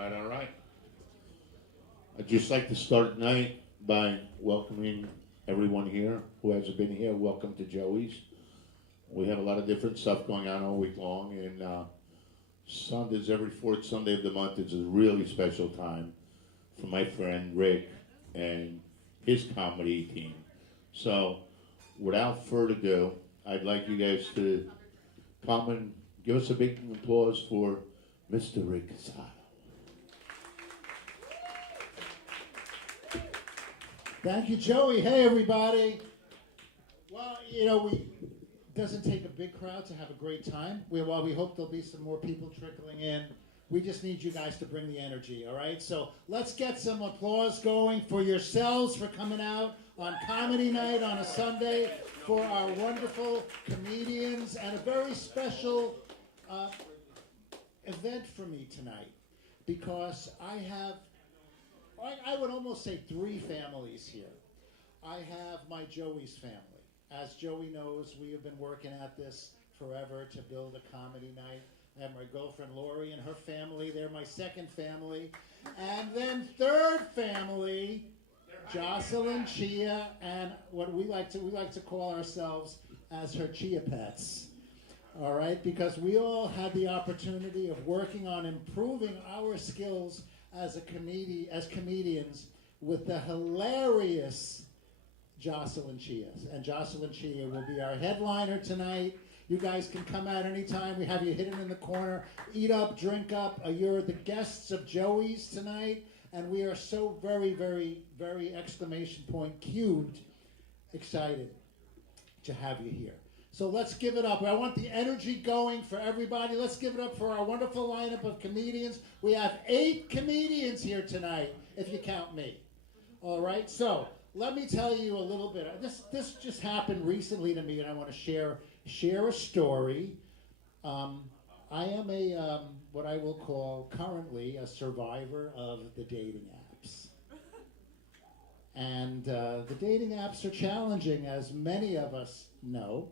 All right. I'd just like to start tonight by welcoming everyone here who hasn't been here. Welcome to Joey's. We have a lot of different stuff going on all week long, and Sundays, every fourth Sunday of the month, is a really special time for my friend Rick and his comedy team. So, without further ado, I'd like you guys to come and give us a big applause for Mr. Rick Cossato. Thank you, Joey. Hey, everybody. Well, it doesn't take a big crowd to have a great time. While we hope there'll be some more people trickling in, we just need you guys to bring the energy, all right? So let's get some applause going for yourselves for coming out on comedy night on a Sunday, for our wonderful comedians, and a very special event for me tonight, because I would almost say three families here. I have my Joey's family. As Joey knows, we have been working at this forever to build a comedy night. I have my girlfriend Lori and her family. They're my second family. And then third family, Jocelyn, Chia, and what we like to call ourselves as her Chia pets. All right, because we all had the opportunity of working on improving our skills as comedians with the hilarious Jocelyn Chia. And Jocelyn Chia will be our headliner tonight. You guys can come out anytime. We have you hidden in the corner. Eat up, drink up. You're the guests of Joey's tonight. And we are so very, very, very exclamation point cubed excited to have you here. So let's give it up. I want the energy going for everybody. Let's give it up for our wonderful lineup of comedians. We have 8 comedians here tonight, if you count me. All right, so let me tell you a little bit. This just happened recently to me, and I want to share a story. I am what I will call currently a survivor of the dating apps. And the dating apps are challenging, as many of us know.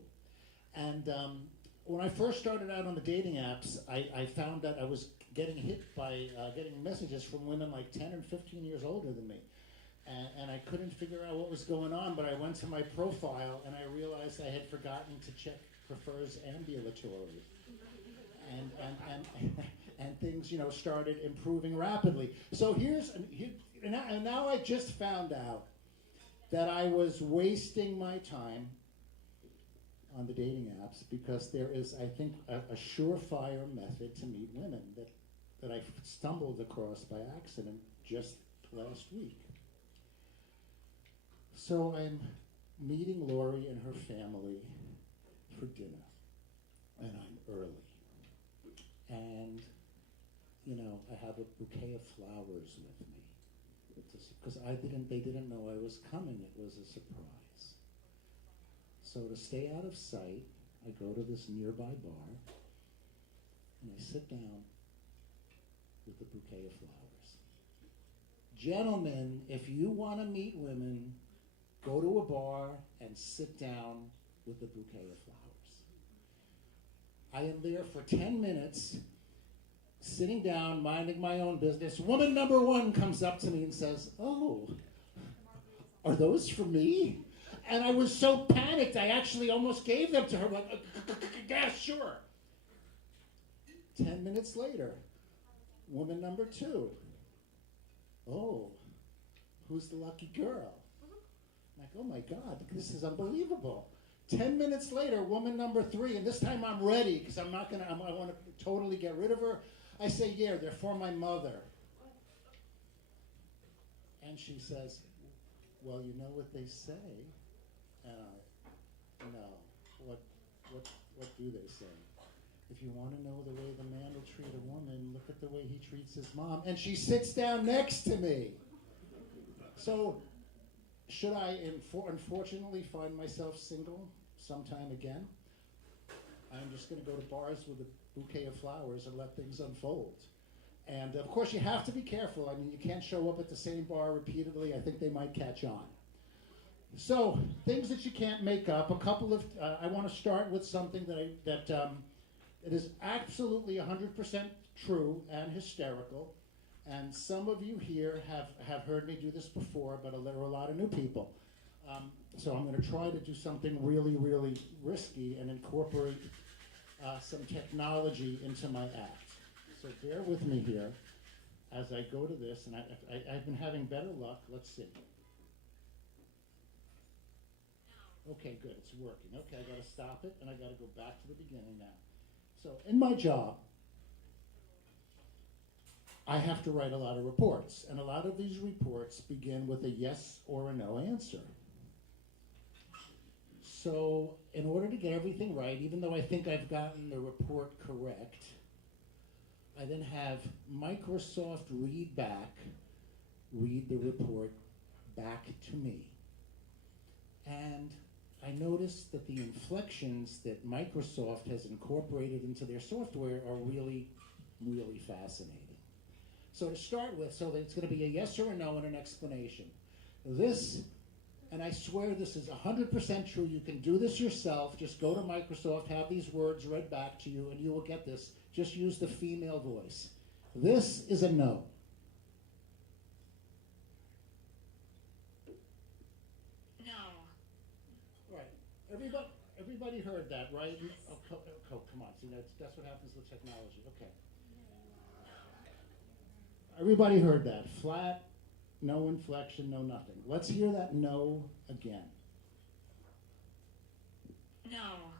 And when I first started out on the dating apps, I found that I was getting hit by getting messages from women like 10 and 15 years older than me. And I couldn't figure out what was going on, but I went to my profile and I realized I had forgotten to check prefers ambulatory. And things, started improving rapidly. So and now I just found out that I was wasting my time on the dating apps, because there is, I think, a surefire method to meet women that I stumbled across by accident just last week. So I'm meeting Lori and her family for dinner, and I'm early. And, I have a bouquet of flowers with me, because they didn't know I was coming. It was a surprise. So to stay out of sight, I go to this nearby bar, and I sit down with a bouquet of flowers. Gentlemen, if you want to meet women, go to a bar and sit down with a bouquet of flowers. I am there for 10 minutes, sitting down, minding my own business. Woman number 1 comes up to me and says, "Oh, are those for me?" And I was so panicked, I actually almost gave them to her, like, yeah, sure. 10 minutes later, woman number 2. "Oh, who's the lucky girl?" I'm like, oh my God, this is unbelievable. 10 minutes later, woman number 3, and this time I'm ready, because I want to totally get rid of her. I say, "Yeah, they're for my mother." And she says, "Well, you know what they say." No. What do they say? "If you want to know the way the man will treat a woman, look at the way he treats his mom." And she sits down next to me. So, should I unfortunately find myself single sometime again? I'm just going to go to bars with a bouquet of flowers and let things unfold. And of course, you have to be careful. I mean, you can't show up at the same bar repeatedly. I think they might catch on. So, things that you can't make up. I want to start with something that it is absolutely 100% true and hysterical. And some of you here have heard me do this before, but there are a lot of new people. So I'm going to try to do something really, really risky and incorporate some technology into my act. So bear with me here as I go to this, and I've been having better luck. Let's see. Okay, good, it's working. Okay, I gotta stop it, and I gotta go back to the beginning now. So in my job, I have to write a lot of reports, and a lot of these reports begin with a yes or a no answer. So in order to get everything right, even though I think I've gotten the report correct, I then have Microsoft read the report back to me. And I noticed that the inflections that Microsoft has incorporated into their software are really, really fascinating. So to start with, so that it's going to be a yes or a no and an explanation. This, and I swear this is 100% true, you can do this yourself, just go to Microsoft, have these words read back to you, and you will get this. Just use the female voice. This is a no. Everybody heard that, right? Oh, come on, see, that's what happens with technology. Okay. Everybody heard that. Flat, no inflection, no nothing. Let's hear that no again. No.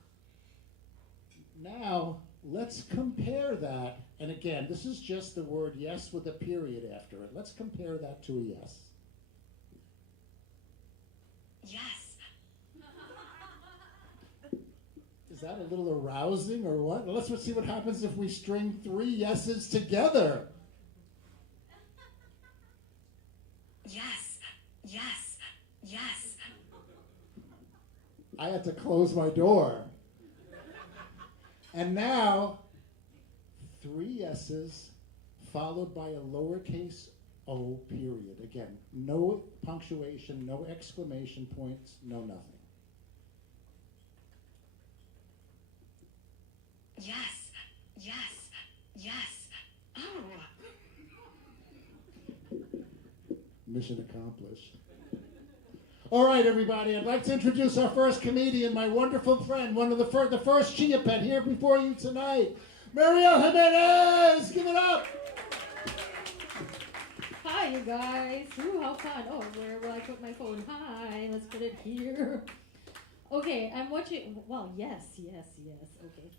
Now, let's compare that, and again, this is just the word yes with a period after it. Let's compare that to a yes. Yes. Is that a little arousing or what? Well, let's see what happens if we string 3 yeses together. Yes. Yes. Yes. I had to close my door. And now, 3 yeses followed by a lowercase o period. Again, no punctuation, no exclamation points, no nothing. Yes. Yes. Yes. Oh. Mission accomplished. All right, everybody, I'd like to introduce our first comedian, my wonderful friend, one of the first Chia pet here before you tonight, Mariel Jimenez. Give it up. Hi, you guys. Ooh, how fun. Oh, where will I put my phone? Hi, let's put it here. Okay, I'm what you, well, yes. Okay.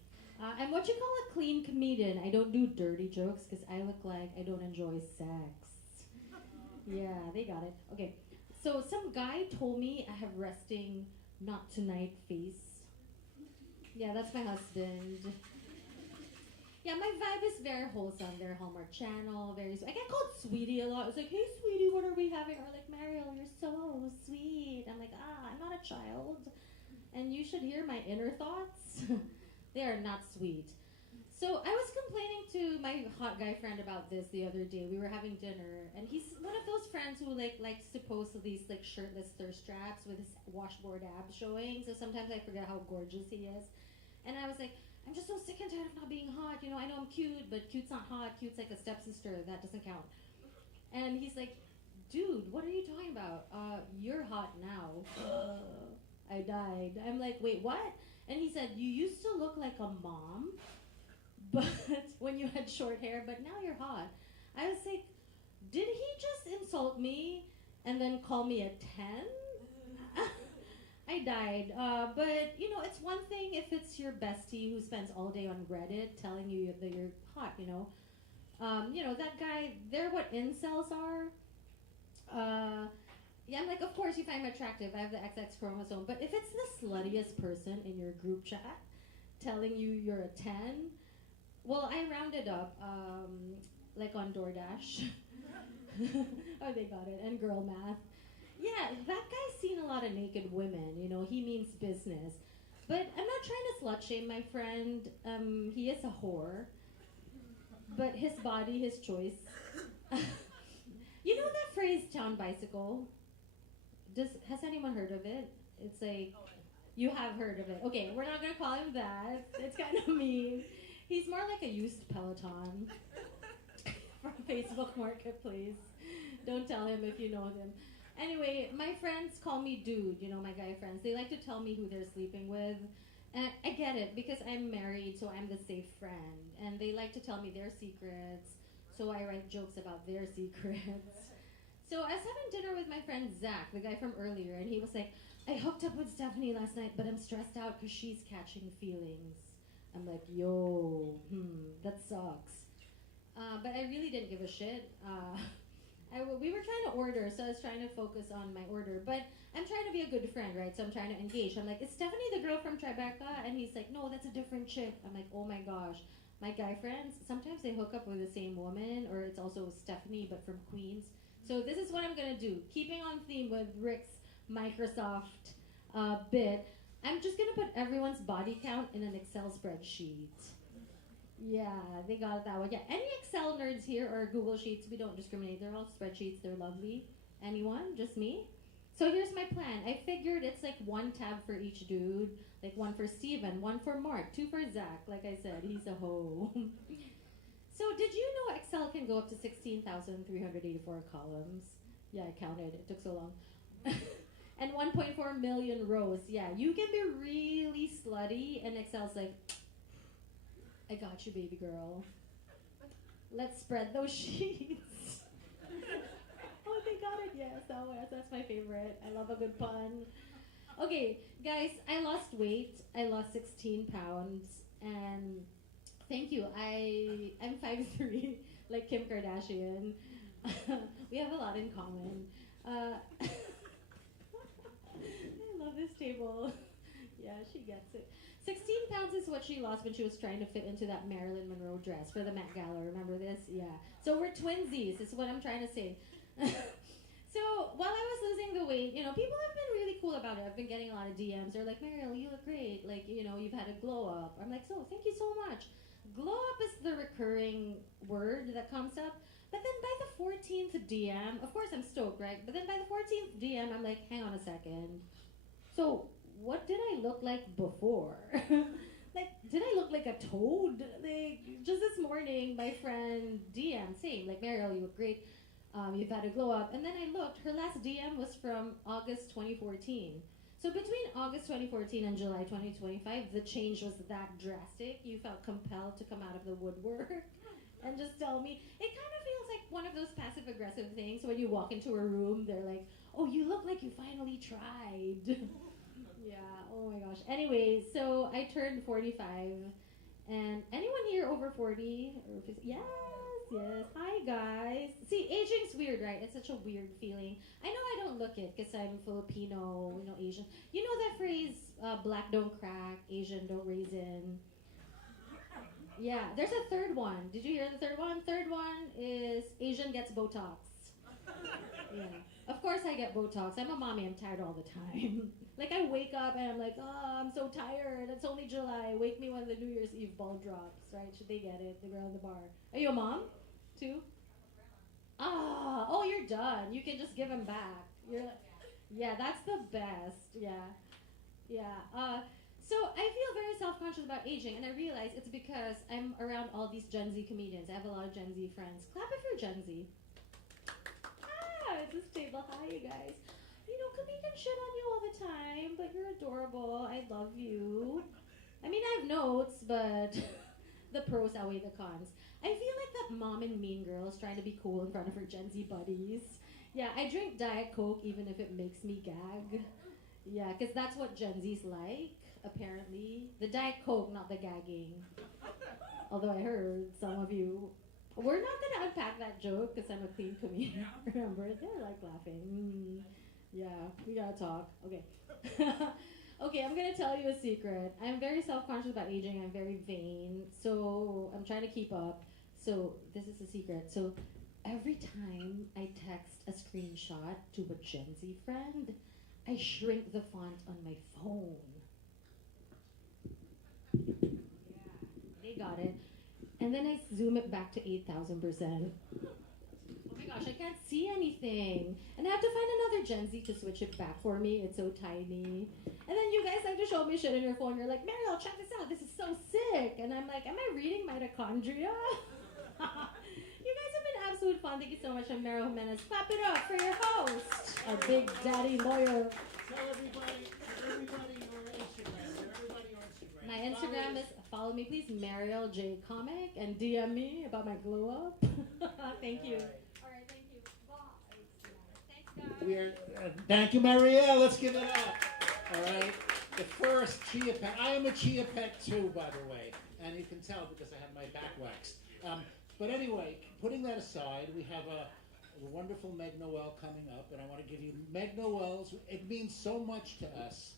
I'm what you call a clean comedian. I don't do dirty jokes because I look like I don't enjoy sex. Yeah, they got it. Okay. So some guy told me I have resting not tonight face. Yeah, that's my husband. Yeah, my vibe is very wholesome, very Hallmark Channel, very I get called sweetie a lot. It's like, hey sweetie, what are we having? Or like, Mariel, you're so sweet. I'm like, I'm not a child. And you should hear my inner thoughts. They are not sweet. So I was complaining to my hot guy friend about this the other day. We were having dinner, and he's one of those friends who likes to post these like shirtless thirst traps with his washboard abs showing. So sometimes I forget how gorgeous he is. And I was like, I'm just so sick and tired of not being hot. You know, I know I'm cute, but cute's not hot. Cute's like a stepsister. That doesn't count. And he's like, dude, what are you talking about? You're hot now. I died. I'm like, wait, what? And he said, you used to look like a mom, but when you had short hair, but now you're hot. I was like, did he just insult me and then call me a 10? I died. But, you know, it's one thing if it's your bestie who spends all day on Reddit telling you that you're hot, you know. You know, that guy, they're what incels are. Yeah, I'm like, of course you find me attractive. I have the XX chromosome. But if it's the sluttiest person in your group chat telling you you're a 10, well, I rounded up, like on DoorDash. Oh, they got it. And girl math. Yeah, that guy's seen a lot of naked women. You know, he means business. But I'm not trying to slut shame my friend. He is a whore. But his body, his choice. You know that phrase, town bicycle? Has anyone heard of it? It's like, you have heard of it. Okay, we're not going to call him that. It's kind of mean. He's more like a used Peloton. from Facebook Marketplace. Don't tell him if you know them. Anyway, my friends call me dude, you know, my guy friends. They like to tell me who they're sleeping with. And I get it because I'm married, so I'm the safe friend. And they like to tell me their secrets, so I write jokes about their secrets. So I was having dinner with my friend Zach, the guy from earlier, and he was like, I hooked up with Stephanie last night, but I'm stressed out because she's catching feelings. I'm like, yo, that sucks. But I really didn't give a shit. We were trying to order, so I was trying to focus on my order. But I'm trying to be a good friend, right? So I'm trying to engage. I'm like, is Stephanie the girl from Tribeca? And he's like, no, that's a different chick. I'm like, oh my gosh. My guy friends, sometimes they hook up with the same woman, or it's also Stephanie, but from Queens. So this is what I'm going to do. Keeping on theme with Rick's Microsoft bit, I'm just going to put everyone's body count in an Excel spreadsheet. Yeah, they got it that way. Yeah, any Excel nerds here or Google Sheets, we don't discriminate. They're all spreadsheets. They're lovely. Anyone? Just me? So here's my plan. I figured it's like one tab for each dude. Like one for Steven, one for Mark, two for Zach. Like I said, he's a hoe. So did you know Excel can go up to 16,384 columns? Yeah, I counted. It took so long. And 1.4 million rows. Yeah, you can be really slutty, and Excel's like, I got you, baby girl. Let's spread those sheets. Oh, they got it. Yes, that's my favorite. I love a good pun. Okay, guys, I lost weight. I lost 16 pounds, and thank you. I'm 5'3", like Kim Kardashian. We have a lot in common. I love this table. Yeah, she gets it. 16 pounds is what she lost when she was trying to fit into that Marilyn Monroe dress for the Met Gala. Remember this? Yeah. So we're twinsies, is what I'm trying to say. So while I was losing the weight, you know, people have been really cool about it. I've been getting a lot of DMs. They're like, Mariel, you look great. Like, you know, you've had a glow up. I'm like, so thank you so much. Glow up is the recurring word that comes up. But then by the 14th DM, of course I'm stoked, right? But then by the 14th DM, I'm like, hang on a second. So what did I look like before? Like, did I look like a toad? Like, just this morning, my friend DM saying, like, Mariel, you look great. You've had a glow up. And then I looked, her last DM was from August 2014. So between August 2014 and July 2025, the change was that drastic. You felt compelled to come out of the woodwork and just tell me. It kind of feels like one of those passive-aggressive things. When you walk into a room, they're like, oh, you look like you finally tried. Yeah, oh my gosh. Anyway, so I turned 45. And anyone here over 40? Yes. Yes. Hi, guys. See, aging's weird, right? It's such a weird feeling. I know I don't look it because I'm Filipino, you know, Asian. You know that phrase, black don't crack, Asian don't raisin. Yeah, there's a third one. Did you hear the third one? Third one is Asian gets Botox. Yeah. Of course I get Botox. I'm a mommy. I'm tired all the time. Like, I wake up and I'm like, oh, I'm so tired. It's only July. Wake me when the New Year's Eve ball drops, right? Should they get it? The girl in the bar. Are you a mom, too? Ah, oh, you're done. You can just give them back. You're like, yeah, that's the best. Yeah. Yeah. So I feel very self-conscious about aging, and I realize it's because I'm around all these Gen Z comedians. I have a lot of Gen Z friends. Clap if you're Gen Z. It's this table. Hi, you guys. You know, comedians shit on you all the time, but you're adorable. I love you. I mean, I have notes, but the pros outweigh the cons. I feel like that mom in Mean Girls trying to be cool in front of her Gen Z buddies. Yeah, I drink Diet Coke even if it makes me gag. Yeah, because that's what Gen Z's like, apparently. The Diet Coke, not the gagging. Although I heard some of you. We're not going to unpack that joke because I'm a clean comedian. Remember, they're like laughing. Yeah, we got to talk. Okay. Okay, I'm going to tell you a secret. I'm very self-conscious about aging. I'm very vain. So I'm trying to keep up. So this is a secret. So every time I text a screenshot to a Gen Z friend, I shrink the font on my phone. Yeah, they got it. And then I zoom it back to 8,000%. Oh my gosh, I can't see anything. And I have to find another Gen Z to switch it back for me. It's so tiny. And then you guys like to show me shit on your phone. You're like, Mariel, check this out. This is so sick. And I'm like, am I reading mitochondria? You guys have been food fun. Thank you so much, I'm Mariel Jimenez. Clap it up for your host, our big daddy lawyer. Tell everybody your Instagram. Everybody your Instagram. My Instagram is, follow me please, Mariel J Comic, and DM me about my glow up. Thank you. All right, thank you. Bye. Thanks, guys. Thank you, Mariel. Let's give it up. All right. The first Chia pet. I am a Chia pet too, by the way, and you can tell because I have my back waxed. But anyway, putting that aside, we have a wonderful Meg Noelle coming up, and I want to give you Meg Noelle's. It means so much to us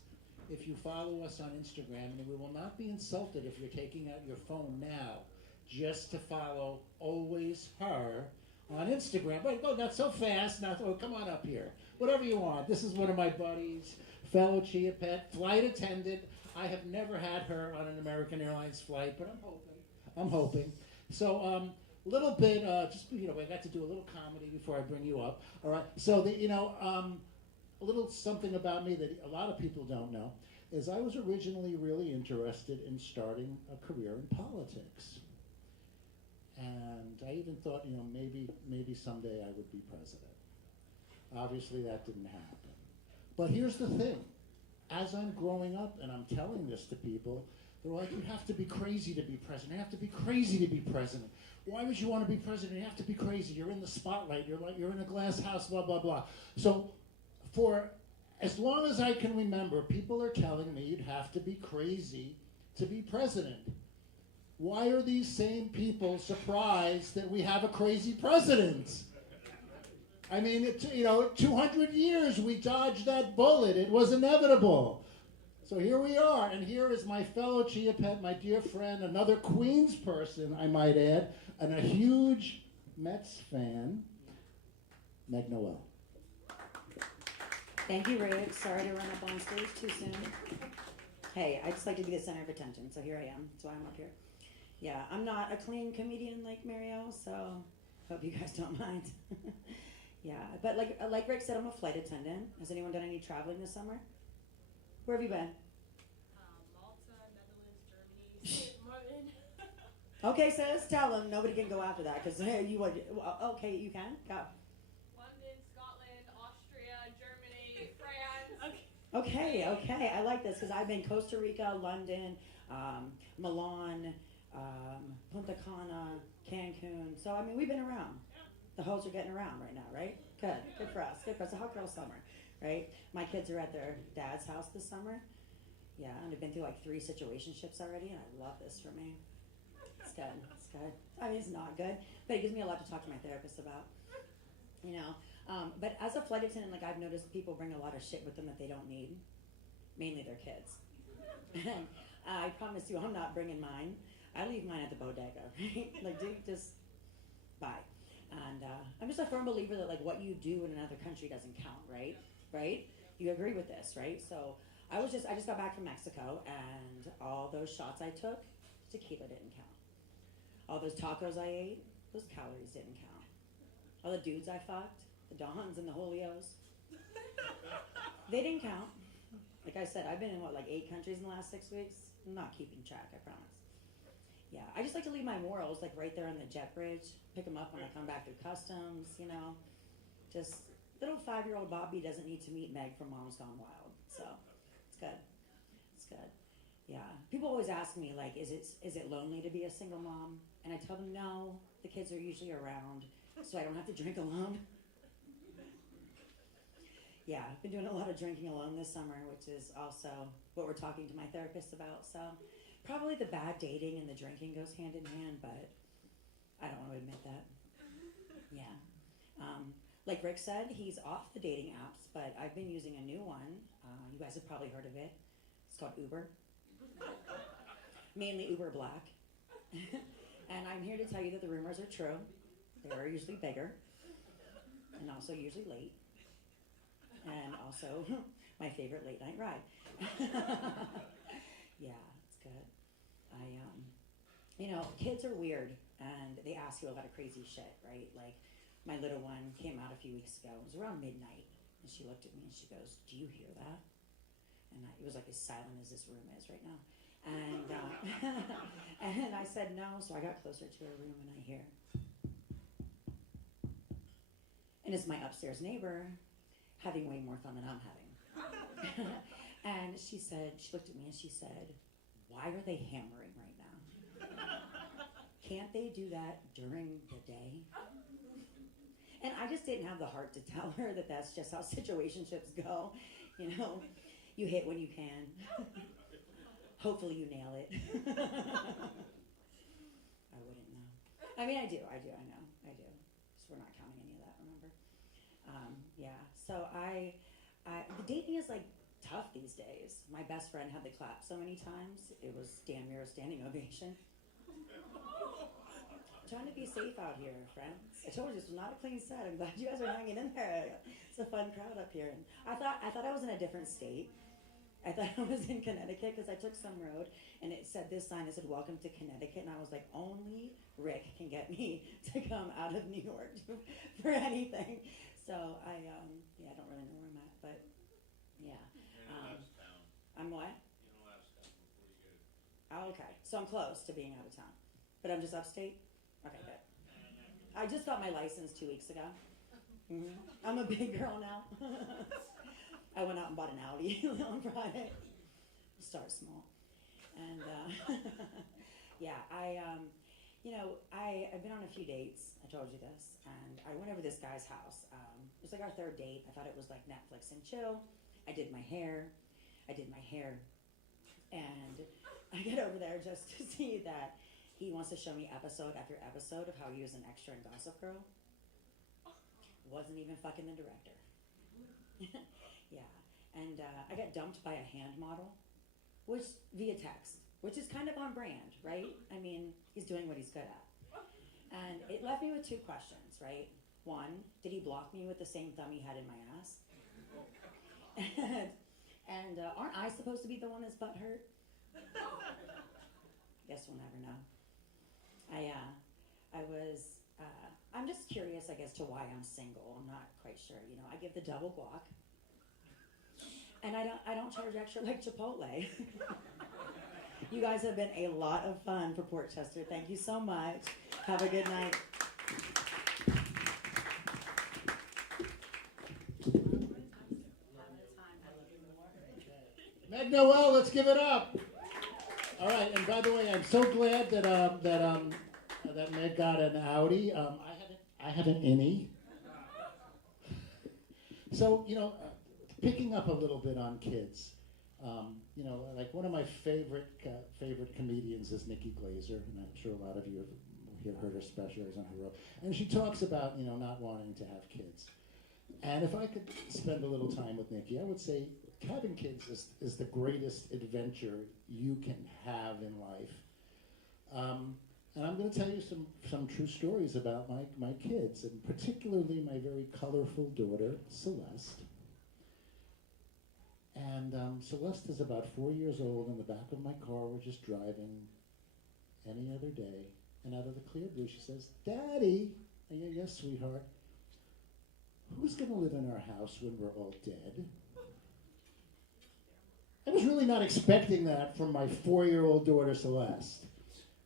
if you follow us on Instagram, and we will not be insulted if you're taking out your phone now just to follow Always Her on Instagram. Wait, no, not so fast. Now, oh, come on up here. Whatever you want. This is one of my buddies, fellow Chia pet, flight attendant. I have never had her on an American Airlines flight, but I'm hoping. So, little bit, I got to do a little comedy before I bring you up. All right. So, a little something about me that a lot of people don't know is I was originally really interested in starting a career in politics. And I even thought, maybe someday I would be president. Obviously, that didn't happen. But here's the thing. As I'm growing up and I'm telling this to people, they're like, you have to be crazy to be president. You have to be crazy to be president. Why would you want to be president? You have to be crazy. You're in the spotlight. You're in a glass house, blah, blah, blah. So for as long as I can remember, people are telling me you'd have to be crazy to be president. Why are these same people surprised that we have a crazy president? I mean, 200 years we dodged that bullet. It was inevitable. So here we are, and here is my fellow Chia pet, my dear friend, another Queens person, I might add, and a huge Mets fan, Meg Noelle. Thank you, Rick. Sorry to run up on stage too soon. Hey, I just like to be the center of attention, so here I am. That's why I'm up here. Yeah, I'm not a clean comedian like Mariel, so hope you guys don't mind. Yeah, but like Rick said, I'm a flight attendant. Has anyone done any traveling this summer? Where have you been? Malta, Netherlands, Germany, Martin. Okay, sis, tell them. Nobody can go after that because you would. Okay, you can go. London, Scotland, Austria, Germany, France. Okay. I like this because I've been Costa Rica, London, Milan, Punta Cana, Cancun. So I mean, we've been around. The hoes are getting around right now, right? Good for us. A hot girl summer, right? My kids are at their dad's house this summer. Yeah, and I've been through like 3 situationships already, and I love this for me. It's good. I mean, it's not good, but it gives me a lot to talk to my therapist about. But as a flight attendant, I've noticed people bring a lot of shit with them that they don't need, mainly their kids. And I promise you, I'm not bringing mine. I leave mine at the bodega, right? Dude, just bye. And I'm just a firm believer that what you do in another country doesn't count, right? Right? You agree with this, right? So I just got back from Mexico, and all those shots I took, tequila didn't count. All those tacos I ate, those calories didn't count. All the dudes I fucked, the Dons and the Jolios, they didn't count. Like I said, I've been in 8 countries in the last 6 weeks. I'm not keeping track, I promise. Yeah, I just like to leave my morals right there on the jet bridge, pick them up when I come back through customs, Just little 5-year-old Bobby doesn't need to meet Meg from Mom's Gone Wild, so it's good. Yeah, people always ask me is it lonely to be a single mom? And I tell them no, the kids are usually around, so I don't have to drink alone. Yeah, I've been doing a lot of drinking alone this summer, which is also what we're talking to my therapist about, so. Probably the bad dating and the drinking goes hand in hand, but I don't want to admit that. Yeah. Like Rick said, he's off the dating apps, but I've been using a new one. You guys have probably heard of it. It's called Uber. Mainly Uber Black. And I'm here to tell you that the rumors are true. They're usually bigger and also usually late. And also my favorite late night ride. Yeah. Good. Kids are weird, and they ask you a lot of crazy shit, right? My little one came out a few weeks ago. It was around midnight, and she looked at me and she goes, "Do you hear that?" And it was as silent as this room is right now. And and I said no, so I got closer to her room, and I hear. and it's my upstairs neighbor having way more fun than I'm having. And she looked at me and she said, why are they hammering right now? Can't they do that during the day? And I just didn't have the heart to tell her that that's just how situationships go. You know, you hit when you can. Hopefully you nail it. I wouldn't know. I mean, I do, I know, I do. Just we're not counting any of that, remember? Yeah, so the dating is like tough these days. My best friend had the clap so many times, it was damn near a standing ovation. Trying to be safe out here, friends. I told you this was not a clean set. I'm glad you guys are hanging in there. It's a fun crowd up here. And I thought I was in a different state. I thought I was in Connecticut because I took some road and it said this sign that said "Welcome to Connecticut," and I was like, only Rick can get me to come out of New York for anything. So I don't really know where I'm at, but yeah. I'm what? Oh, okay. So I'm close to being out of town, but I'm just upstate. Okay, good. I just got my license 2 weeks ago. Mm-hmm. I'm a big girl now. I went out and bought an Audi on Friday. Start small. And yeah, I've been on a few dates. I told you this. And I went over to this guy's house. It was like our third date. I thought it was like Netflix and chill. I did my hair. And I get over there just to see that he wants to show me episode after episode of how he was an extra in Gossip Girl. Wasn't even fucking the director. Yeah. And I got dumped by a hand model, which via text, which is kind of on brand, right? I mean, he's doing what he's good at. And it left me with two questions, right? One, did he block me with the same thumb he had in my ass? And aren't I supposed to be the one that's butthurt? Guess we'll never know. I'm just curious, I guess, to why I'm single. I'm not quite sure. You know, I give the double guac, and I don't charge extra like Chipotle. You guys have been a lot of fun for Portchester. Thank you so much. Have a good night. Meg Noelle, let's give it up. All right, and by the way, I'm so glad that Meg got an Audi. I had an innie. So picking up a little bit on kids. Like one of my favorite comedians is Nikki Glazer, and I'm sure a lot of you have heard her specials on her. And she talks about not wanting to have kids. And if I could spend a little time with Nikki, I would say having kids is the greatest adventure you can have in life. And I'm going to tell you some true stories about my kids, and particularly my very colorful daughter, Celeste. And Celeste is about 4 years old. In the back of my car, we're just driving any other day. And out of the clear blue, she says, "Daddy," I go, "Yes, sweetheart. Who's going to live in our house when we're all dead?" I was really not expecting that from my 4-year-old daughter, Celeste.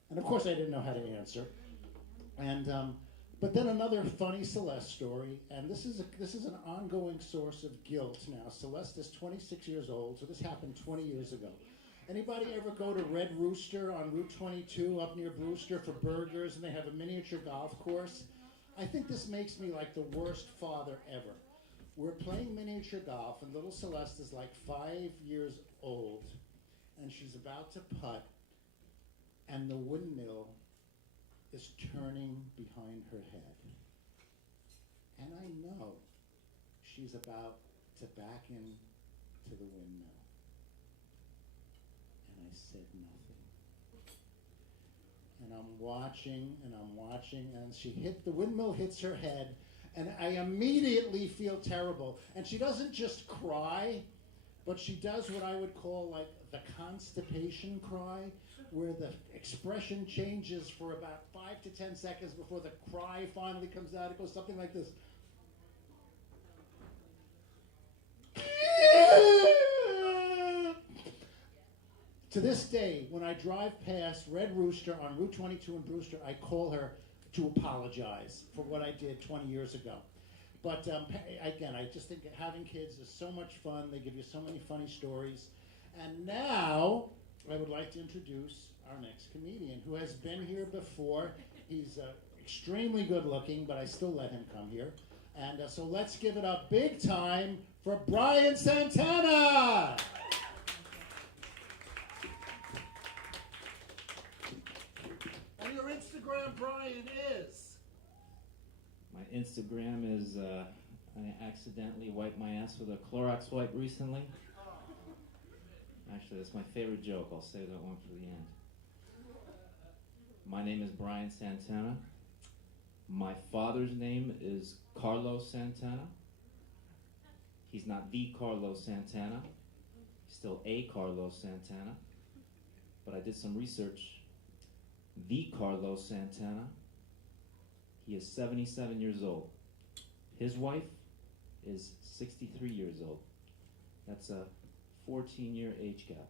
And of course, I didn't know how to answer. And but then another funny Celeste story, and this is an ongoing source of guilt now. Celeste is 26 years old, so this happened 20 years ago. Anybody ever go to Red Rooster on Route 22 up near Brewster for burgers, and they have a miniature golf course? I think this makes me like the worst father ever. We're playing miniature golf, and little Celeste is like 5 years old, and she's about to putt, and the windmill is turning behind her head. And I know she's about to back into the windmill. And I said nothing. And I'm watching, and the windmill hits her head, and I immediately feel terrible. And she doesn't just cry, but she does what I would call like the constipation cry, where the expression changes for about 5 to 10 seconds before the cry finally comes out. It goes something like this. To this day, when I drive past Red Rooster on Route 22 in Brewster, I call her to apologize for what I did 20 years ago. But again, I just think having kids is so much fun. They give you so many funny stories. And now I would like to introduce our next comedian who has been here before. He's extremely good looking, but I still let him come here. And so let's give it up big time for Brian Santana. And your Instagram, Brian, is? My Instagram is, I accidentally wiped my ass with a Clorox wipe recently. Actually, that's my favorite joke. I'll save that one for the end. My name is Brian Santana. My father's name is Carlos Santana. He's not the Carlos Santana. He's still a Carlos Santana. But I did some research. The Carlos Santana, he is 77 years old. His wife is 63 years old. That's a 14-year age gap.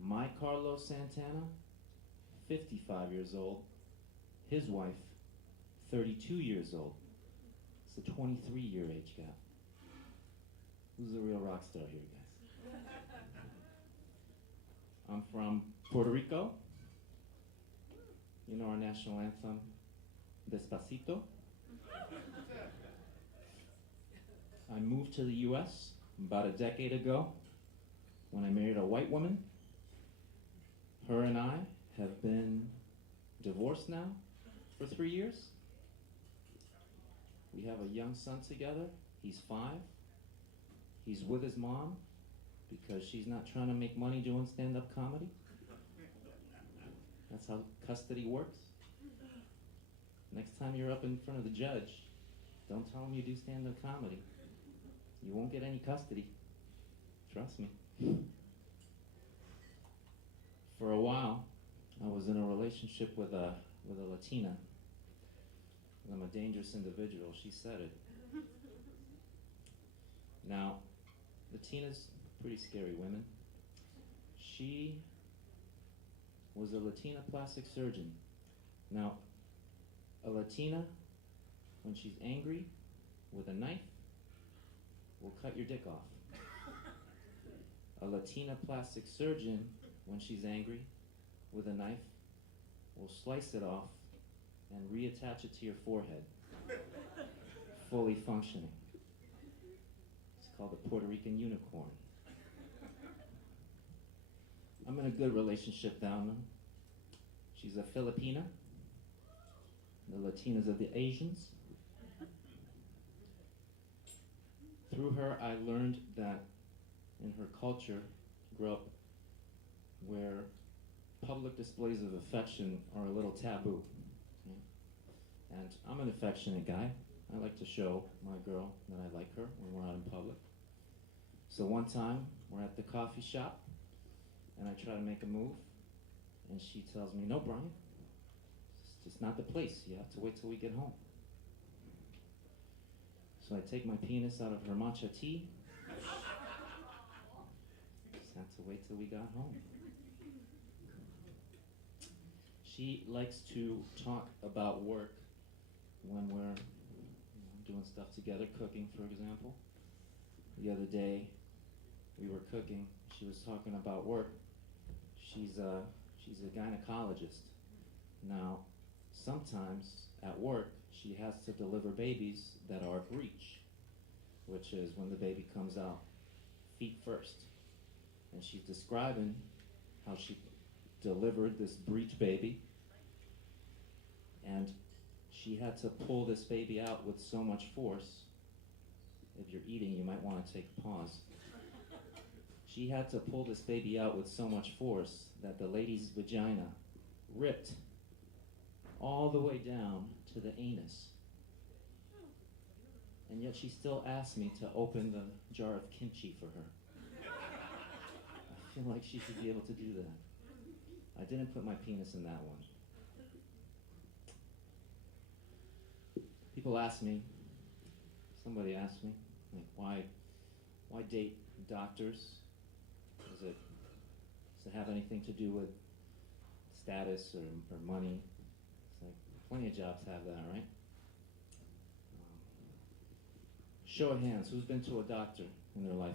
My Carlos Santana, 55 years old. His wife, 32 years old. It's a 23-year age gap. Who's the real rock star here, guys? I'm from Puerto Rico. You know our national anthem, Despacito? I moved to the US about a decade ago when I married a white woman. Her and I have been divorced now for 3 years. We have a young son together. He's 5. He's with his mom because she's not trying to make money doing stand-up comedy. That's how custody works. Next time you're up in front of the judge, don't tell him you do stand-up comedy. You won't get any custody. Trust me. For a while, I was in a relationship with a Latina. I'm a dangerous individual. She said it. Now, Latinas, pretty scary women. She was a Latina plastic surgeon. Now, a Latina, when she's angry with a knife, will cut your dick off. A Latina plastic surgeon, when she's angry with a knife, will slice it off and reattach it to your forehead, fully functioning. It's called the Puerto Rican unicorn. I'm in a good relationship down there. She's a Filipina. The Latinas are the Asians. Through her, I learned that in her culture, grew up where public displays of affection are a little taboo. Okay? And I'm an affectionate guy. I like to show my girl that I like her when we're out in public. So one time, we're at the coffee shop, and I try to make a move, and she tells me, "No, Brian, it's just not the place. You have to wait till we get home." So I take my penis out of her matcha tea. Just had to wait till we got home. She likes to talk about work when we're doing stuff together, cooking, for example. The other day, we were cooking. She was talking about work. She's a gynecologist. Now, sometimes at work, she has to deliver babies that are breech, which is when the baby comes out feet first. And she's describing how she delivered this breech baby, and she had to pull this baby out with so much force. If you're eating, you might want to take a pause. She had to pull this baby out with so much force that the lady's vagina ripped all the way down to the anus. And yet she still asked me to open the jar of kimchi for her. I feel like she should be able to do that. I didn't put my penis in that one. People ask me, somebody asked me, like, why date doctors? Does it have anything to do with status or money? It's like, plenty of jobs have that, right? Show of hands, who's been to a doctor in their life?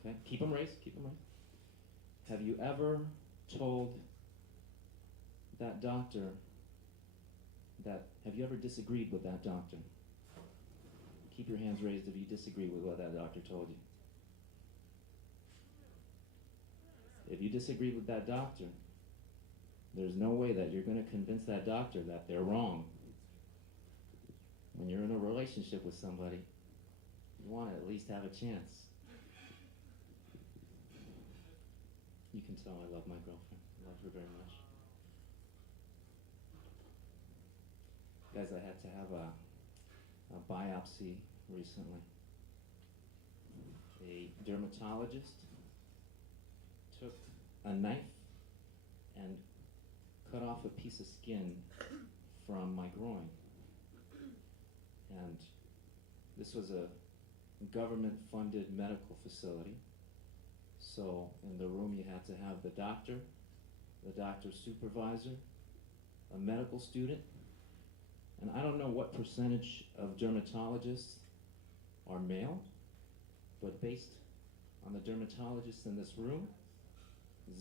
Okay, keep them raised, keep them raised. Have you ever told that doctor have you ever disagreed with that doctor? Keep your hands raised if you disagree with what that doctor told you. If you disagree with that doctor, there's no way that you're going to convince that doctor that they're wrong. When you're in a relationship with somebody, you want to at least have a chance. You can tell I love my girlfriend. I love her very much. Guys, I had to have a biopsy recently. A dermatologist took a knife and cut off a piece of skin from my groin. And this was a government-funded medical facility. So in the room you had to have the doctor, the doctor's supervisor, a medical student, and I don't know what percentage of dermatologists are male, but based on the dermatologists in this room,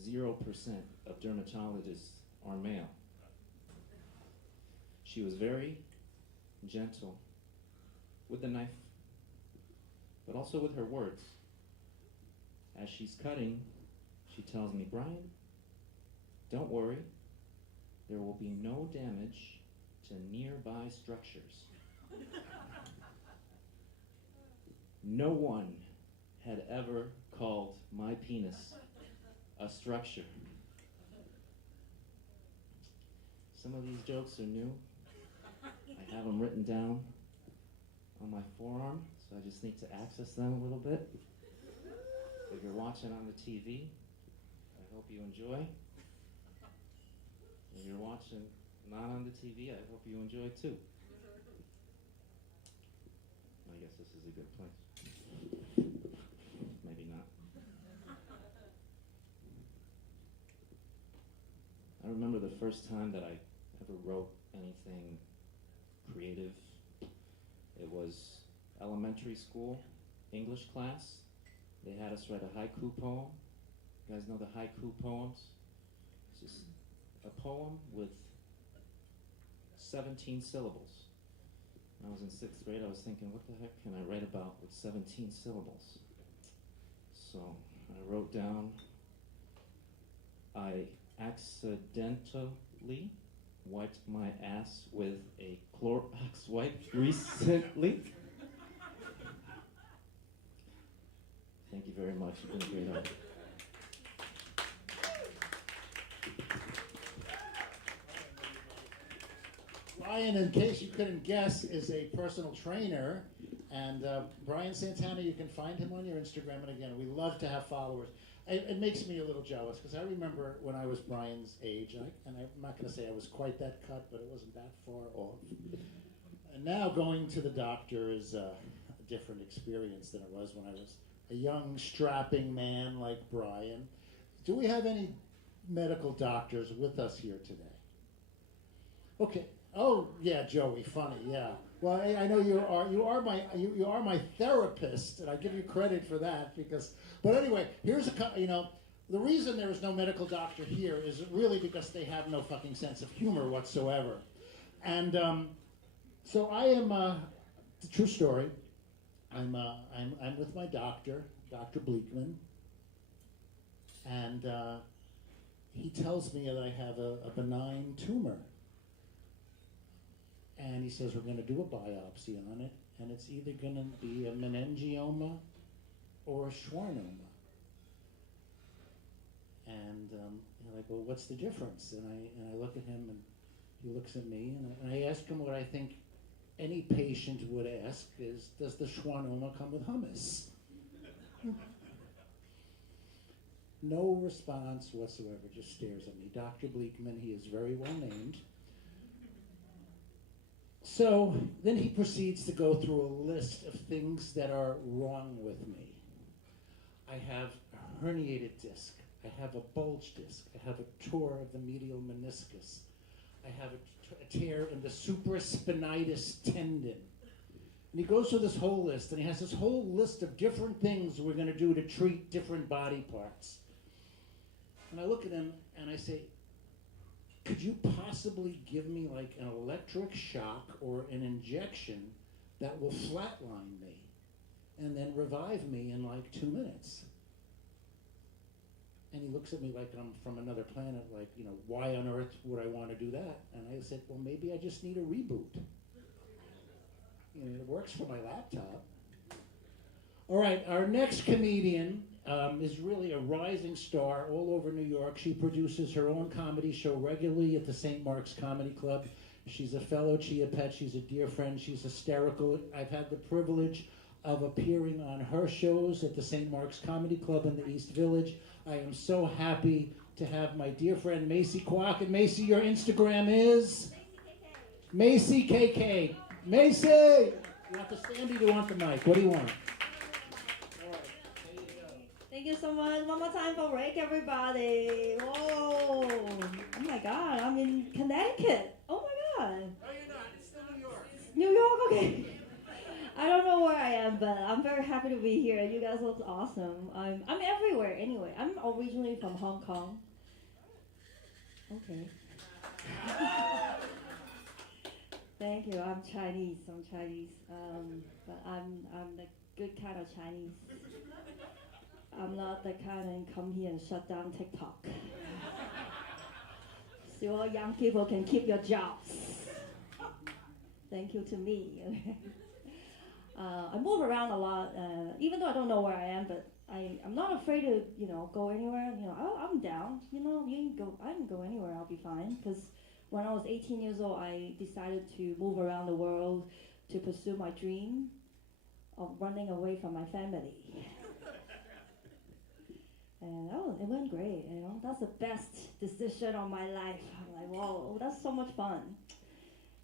0% of dermatologists are male. She was very gentle with the knife, but also with her words. As she's cutting, she tells me, "Brian, don't worry, there will be no damage to nearby structures." No one had ever called my penis a structure. Some of these jokes are new. I have them written down on my forearm, so I just need to access them a little bit. If you're watching on the TV, I hope you enjoy. If you're watching not on the TV, I hope you enjoy too. I guess this is a good place. Maybe not. I remember the first time that I ever wrote anything creative. It was elementary school, English class. They had us write a haiku poem. You guys know the haiku poems? It's just a poem with 17 syllables. When I was in 6th grade, I was thinking, what the heck can I write about with 17 syllables? So I wrote down, I accidentally wiped my ass with a Clorox wipe recently. Thank you very much. You've been a great artist. Brian, in case you couldn't guess, is a personal trainer. And Brian Santana, you can find him on your Instagram. And again, we love to have followers. It makes me a little jealous because I remember when I was Brian's age, and I'm not going to say I was quite that cut, but it wasn't that far off. And now going to the doctor is a different experience than it was when I was a young, strapping man like Brian. Do we have any medical doctors with us here today? Okay. Oh yeah, Joey, funny, yeah. Well, I know you are my therapist, and I give you credit for that because. But anyway, here's the reason there is no medical doctor here is really because they have no fucking sense of humor whatsoever, and so I am. The true story. I'm with my doctor, Dr. Bleekman, and he tells me that I have a benign tumor. And he says we're going to do a biopsy on it, and it's either going to be a meningioma or a schwannoma. And I'm like, well, what's the difference? And I look at him, and he looks at me, and I ask him what I think any patient would ask is, does the schwannoma come with hummus? No response whatsoever, just stares at me. Dr. Bleekman, he is very well named. So then he proceeds to go through a list of things that are wrong with me. I have a herniated disc. I have a bulge disc. I have a tear of the medial meniscus. I have a tear in the supraspinatus tendon. And he goes through this whole list, and he has this whole list of different things we're going to do to treat different body parts. And I look at him, and I say, could you possibly give me like an electric shock or an injection that will flatline me and then revive me in like 2 minutes? And he looks at me like I'm from another planet, like, you know, why on earth would I want to do that? And I said, well, maybe I just need a reboot. You know, it works for my laptop. All right, our next comedian is really a rising star all over New York. She produces her own comedy show regularly at the St. Mark's Comedy Club. She's a fellow Chia pet. She's a dear friend. She's hysterical. I've had the privilege of appearing on her shows at the St. Mark's Comedy Club in the East Village. I am so happy to have my dear friend Macy Kwok. And Macy, your Instagram is? Macy KK. Macy! You want the stand or do you want the mic? What do you want? Thank you so much. One more time for Rick, everybody. Whoa. Oh my God, I'm in Connecticut. Oh my God. No, you're not. It's still New York. New York, okay. I don't know where I am, but I'm very happy to be here. You guys look awesome. I'm everywhere anyway. I'm originally from Hong Kong. Okay. Thank you. I'm Chinese. But I'm the good kind of Chinese. I'm not the kind that come here and shut down TikTok. So all young people can keep your jobs. Thank you to me. I move around a lot, even though I don't know where I am, but I'm not afraid to, go anywhere. I'm down. I can go anywhere. I'll be fine. Because when I was 18 years old, I decided to move around the world to pursue my dream of running away from my family. And it went great. That's the best decision of my life. I'm like, whoa, that's so much fun.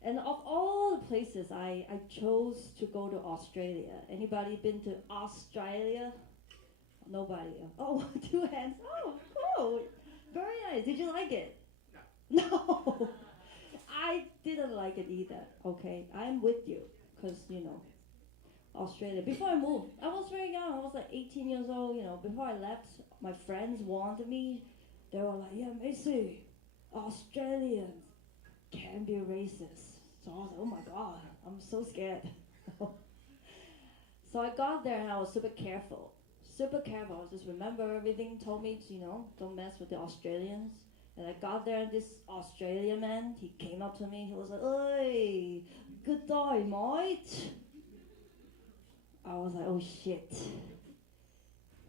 And of all the places, I chose to go to Australia. Anybody been to Australia? Nobody. Oh, 2 hands. Oh, cool. Very nice. Did you like it? No. No. I didn't like it either. Okay, I'm with you. Because, Australia. Before I moved, I was very young. I was like 18 years old. Before I left, my friends warned me. They were like, yeah, Macy, Australians can be racist. So I was like, oh my God, I'm so scared. So I got there and I was super careful. Super careful. I just remember everything told me to, don't mess with the Australians. And I got there and this Australian man, he came up to me. He was like, "Oi, good day, mate." I was like, oh shit.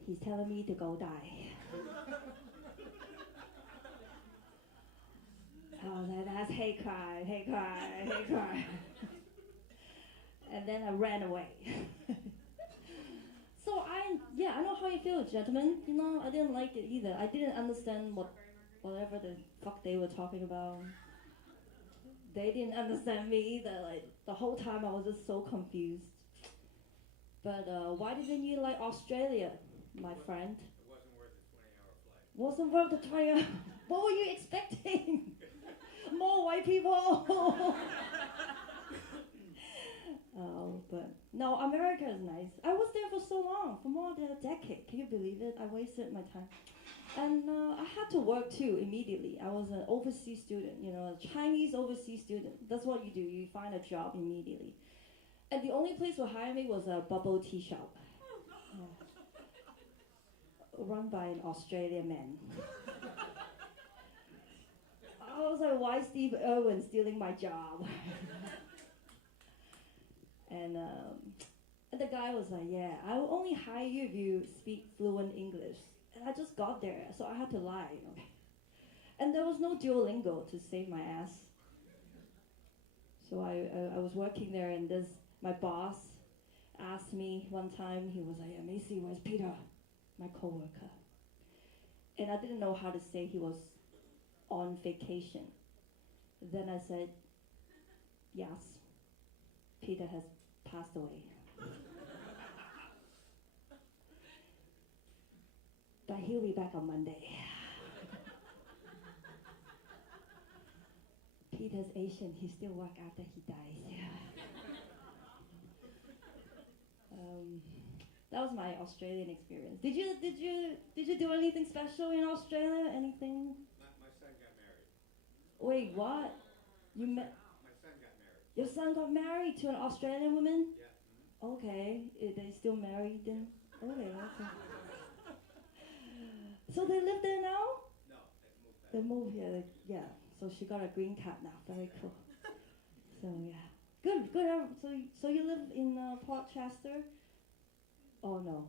He's telling me to go die. I was like, that's hate crime, hate crime, hate crime. And then I ran away. So I know how you feel, gentlemen. I didn't like it either. I didn't understand whatever the fuck they were talking about. They didn't understand me either. Like, the whole time I was just so confused. But why didn't you like Australia, my friend? It wasn't worth the 20-hour flight. Wasn't worth the 20 hours. What were you expecting? More white people? But no, America is nice. I was there for so long, for more than a decade. Can you believe it? I wasted my time. And I had to work too immediately. I was an overseas student, a Chinese overseas student. That's what you do. You find a job immediately. And the only place who hired me was a bubble tea shop. Run by an Australian man. I was like, why Steve Irwin stealing my job? And the guy was like, yeah, I will only hire you if you speak fluent English. And I just got there, so I had to lie, And there was no Duolingo to save my ass. So I was working there, and my boss asked me one time, he was like, yeah, Macy, where's Peter? My coworker. And I didn't know how to say he was on vacation. Then I said, yes, Peter has passed away. But he'll be back on Monday. Peter's Asian, he still work after he dies. that was my Australian experience. Did you do anything special in Australia? Anything? My son got married. Wait, what? You met? My son got married. Your son got married to an Australian woman? Yeah. Okay, they still married then? Okay, okay. So they live there now? No, they moved back. They moved here, yeah. So she got a green card now. Very cool. So yeah, good, good. So you live in Port Chester? Oh no.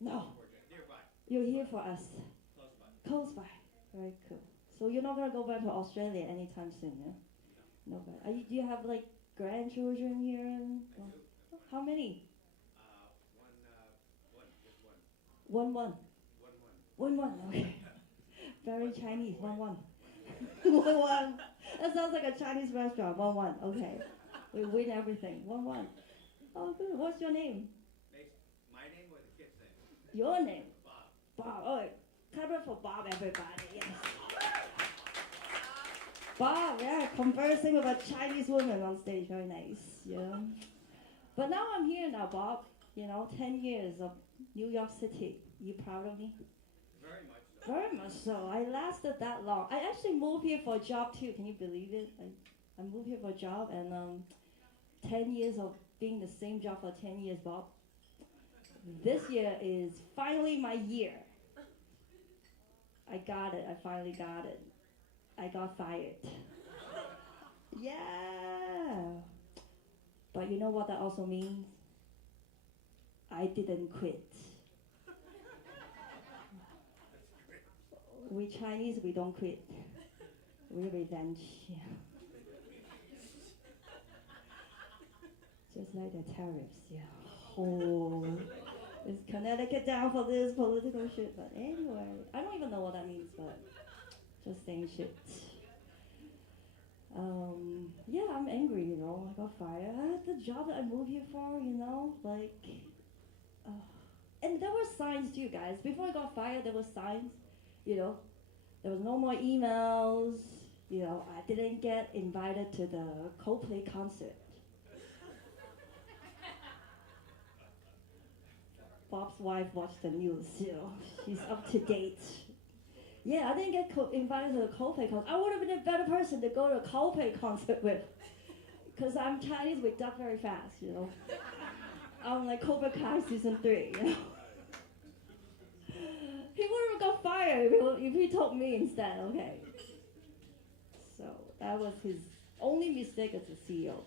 No. Nearby. You're here for us. Close by. Close by. Very cool. So you're not gonna go back to Australia anytime soon, yeah? No. No. Do you have like grandchildren here? I do. How many? Just one. One. One. Okay. Very Chinese. One. One. That sounds like a Chinese restaurant. One. Okay. We win everything. One. Oh, good. What's your name? Macy. My name or the kid's name? Your name? Bob. Bob. Oh, clap it for Bob, everybody. Yes. Bob, yeah, conversing with a Chinese woman on stage. Very nice. Yeah. But now I'm here now, Bob. 10 years of New York City. You proud of me? Very much so. Very much so. I lasted that long. I actually moved here for a job too. Can you believe it? I moved here for a job, and 10 years of being the same job for 10 years, Bob. This year is finally my year. I got it. I finally got it. I got fired. Yeah. But you know what that also means? I didn't quit. We Chinese, we don't quit. We revenge. Yeah. Just like the tariffs, yeah. Oh, is Connecticut down for this political shit? But anyway, I don't even know what that means, but just saying shit. Yeah, I'm angry, I got fired. I had the job that I moved here for, and there were signs too, guys. Before I got fired, there were signs, there was no more emails, I didn't get invited to the Coldplay concert. Bob's wife watched the news, she's up to date. Yeah, I didn't get invited to the Coldplay concert. I would have been a better person to go to a Coldplay concert with, because I'm Chinese, we duck very fast, I'm like Cobra Kai season 3, He would have got fired if he told me instead, okay. So that was his only mistake as a CEO.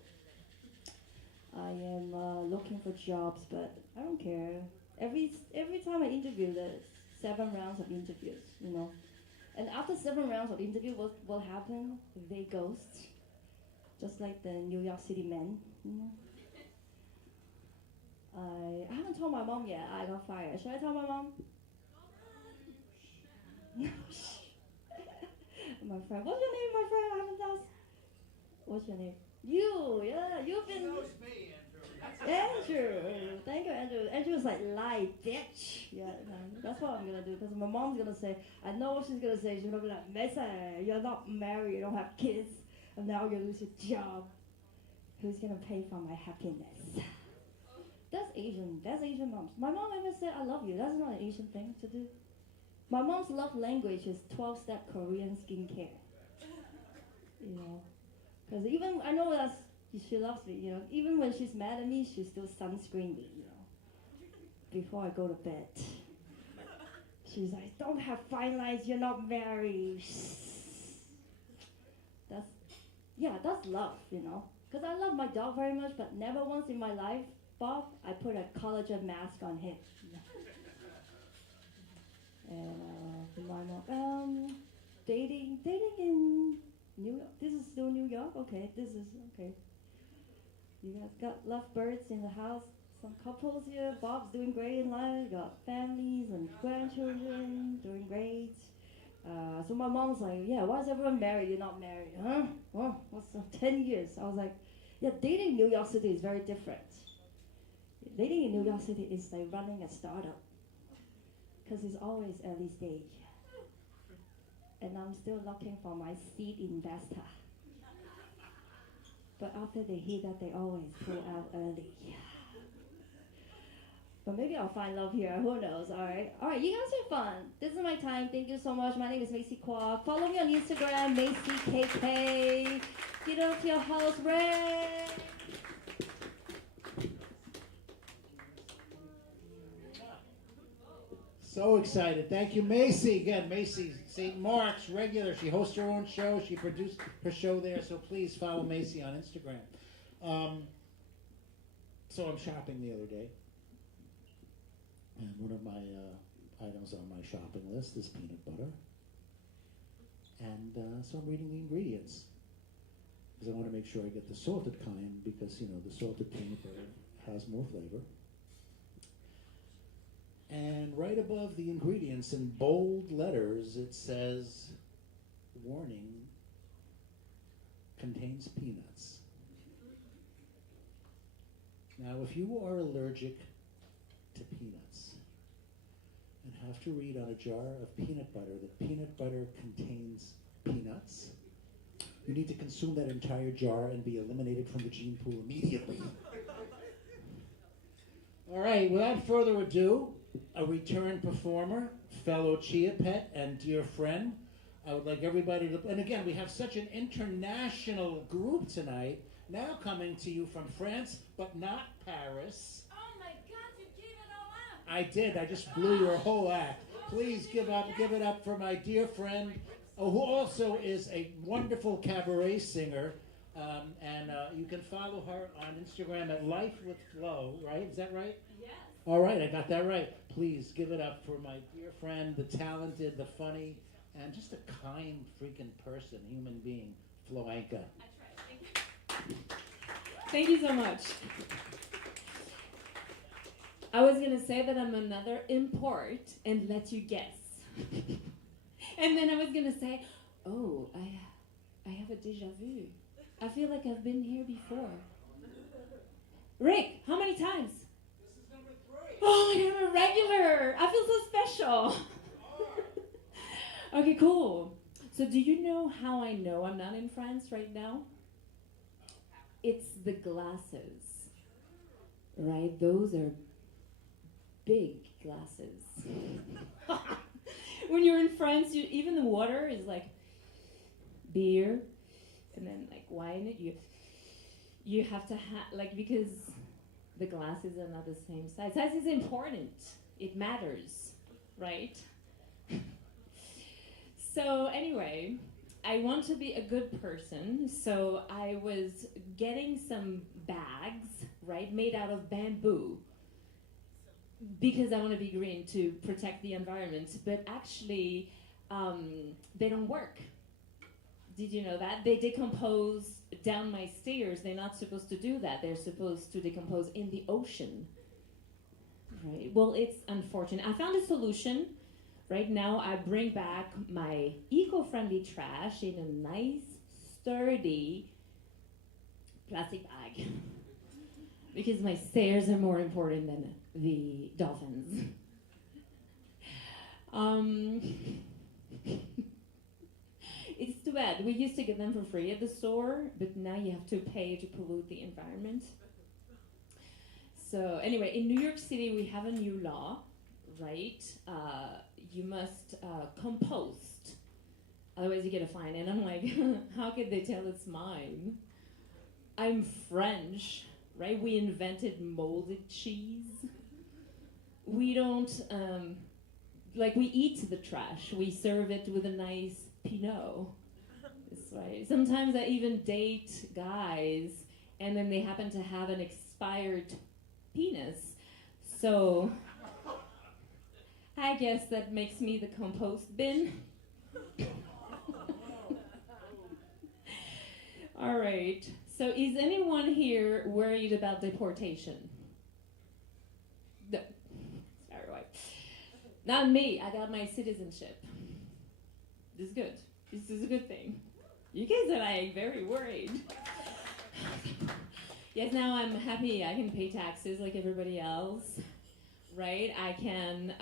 I am looking for jobs, but I don't care. Every time I interview, there's 7 rounds of interviews, And after 7 rounds of interview, what will happen? They ghost, just like the New York City men, I haven't told my mom yet I got fired. Should I tell my mom? My friend, what's your name, my friend? I haven't asked. What's your name? You've been. He knows me, Andrew. Andrew, thank you, Andrew. Andrew's like, lie, bitch. Yeah, that's what I'm gonna do. Because my mom's gonna say, I know what she's gonna say. She's gonna be like, Macy, you're not married, you don't have kids, and now you're gonna lose your job. Who's gonna pay for my happiness? That's Asian moms. My mom ever said, I love you. That's not an Asian thing to do. My mom's love language is 12-step Korean skincare. Because even, I know she loves me, even when she's mad at me, she still sunscreen me, before I go to bed. She's like, don't have fine lines, you're not married. That's love, Because I love my dog very much, but never once in my life, Bob, I put a collagen mask on him. And my mom, dating in New York. This is still New York? Okay, this is, okay. You guys got lovebirds in the house. Some couples here. Bob's doing great in life. Got families and grandchildren doing great. So my mom's like, yeah, why is everyone married? You're not married, huh? Well, what's 10 years? I was like, yeah, dating in New York City is very different. Dating in New York City is like running a startup. Because it's always early stage. And I'm still looking for my seed investor. But after they hear that, they always pull out early. But maybe I'll find love here. Who knows? All right. All right. You guys are fun. This is my time. Thank you so much. My name is Macy Kwok. Follow me on Instagram, Macy KK. Get up to your house, Ray. So excited. Thank you, Macy. Again, Macy, St. Mark's regular. She hosts her own show. She produced her show there. So please follow Macy on Instagram. So I'm shopping the other day. And one of my items on my shopping list is peanut butter. And so I'm reading the ingredients. Because I want to make sure I get the salted kind, because, you know, the salted peanut butter has more flavor. And right above the ingredients in bold letters, it says, warning, contains peanuts. Now, if you are allergic to peanuts and have to read on a jar of peanut butter that peanut butter contains peanuts, you need to consume that entire jar and be eliminated from the gene pool immediately. All right, without further ado, a return performer, fellow Chia pet, and dear friend. I would like everybody to, and again, we have such an international group tonight, now coming to you from France, but not Paris. Oh my God, you gave it all up. I did, I just blew your whole act. Please give it up for my dear friend, who also is a wonderful cabaret singer, and you can follow her on Instagram at Life with Flo, right? Is that right? Yes. All right, I got that right. Please give it up for my dear friend, the talented, the funny, and just a kind freaking person, human being, Flo Ankah. I tried. Thank you. Thank you so much. I was gonna say that I'm another import and let you guess. And then I was gonna say, oh, I have a déjà vu. I feel like I've been here before. Rick, how many times? This is number 3. Oh my God, I'm a regular. I feel so special. Okay, cool. So do you know how I know I'm not in France right now? It's the glasses, right? Those are big glasses. When you're in France, even the water is like beer, and then like wine. You have to because the glasses are not the same size. Size is important. It matters, right? So anyway, I want to be a good person, so I was getting some bags, right, made out of bamboo, because I want to be green to protect the environment. But actually, they don't work. Did you know that? They decompose down my stairs. They're not supposed to do that. They're supposed to decompose in the ocean. Right? Well, it's unfortunate. I found a solution. Right now, I bring back my eco-friendly trash in a nice, sturdy plastic bag. Because my stairs are more important than the dolphins. It's too bad. We used to get them for free at the store, but now you have to pay to pollute the environment. So anyway, in New York City, we have a new law, right? You must compost, otherwise you get a fine. And I'm like, how could they tell it's mine? I'm French, right? We invented molded cheese. We don't, we eat the trash. We serve it with a nice Pinot. That's right. Sometimes I even date guys, and then they happen to have an expired penis. So I guess that makes me the compost bin. All right. So is anyone here worried about deportation? No. Sorry, right. Not me. I got my citizenship. This is good. This is a good thing. You guys are like very worried. Yes, now I'm happy I can pay taxes like everybody else, right? I can,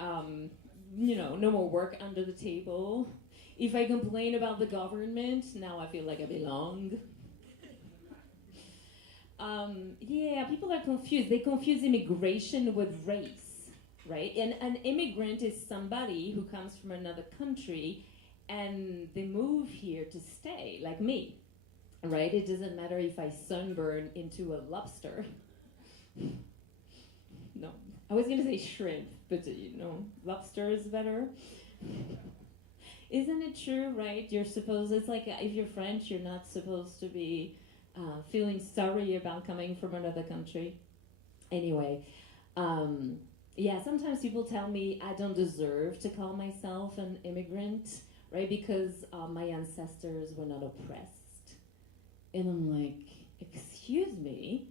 no more work under the table. If I complain about the government, now I feel like I belong. Yeah, people are confused. They confuse immigration with race. right? And an immigrant is somebody who comes from another country and they move here to stay, like me, right? It doesn't matter if I sunburn into a lobster. No, I was gonna say shrimp, but lobster is better. Isn't it true, right? You're supposed, it's like if you're French, you're not supposed to be feeling sorry about coming from another country. Anyway, yeah, sometimes people tell me I don't deserve to call myself an immigrant, right? Because my ancestors were not oppressed. And I'm like, excuse me,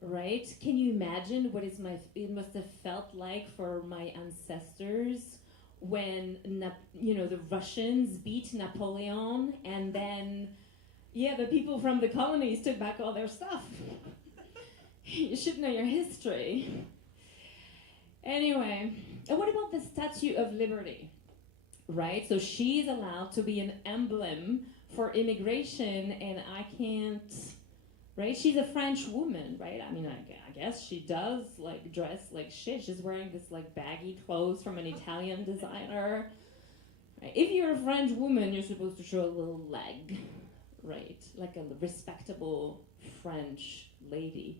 right? Can you imagine what it must have felt like for my ancestors when, the Russians beat Napoleon and then, the people from the colonies took back all their stuff. You should know your history. Anyway, and what about the Statue of Liberty? Right? So she's allowed to be an emblem for immigration, and I can't, right? She's a French woman, right? I mean, I guess she does, dress like shit. She's wearing this, baggy clothes from an Italian designer. Right? If you're a French woman, you're supposed to show a little leg, right? Like a respectable French lady.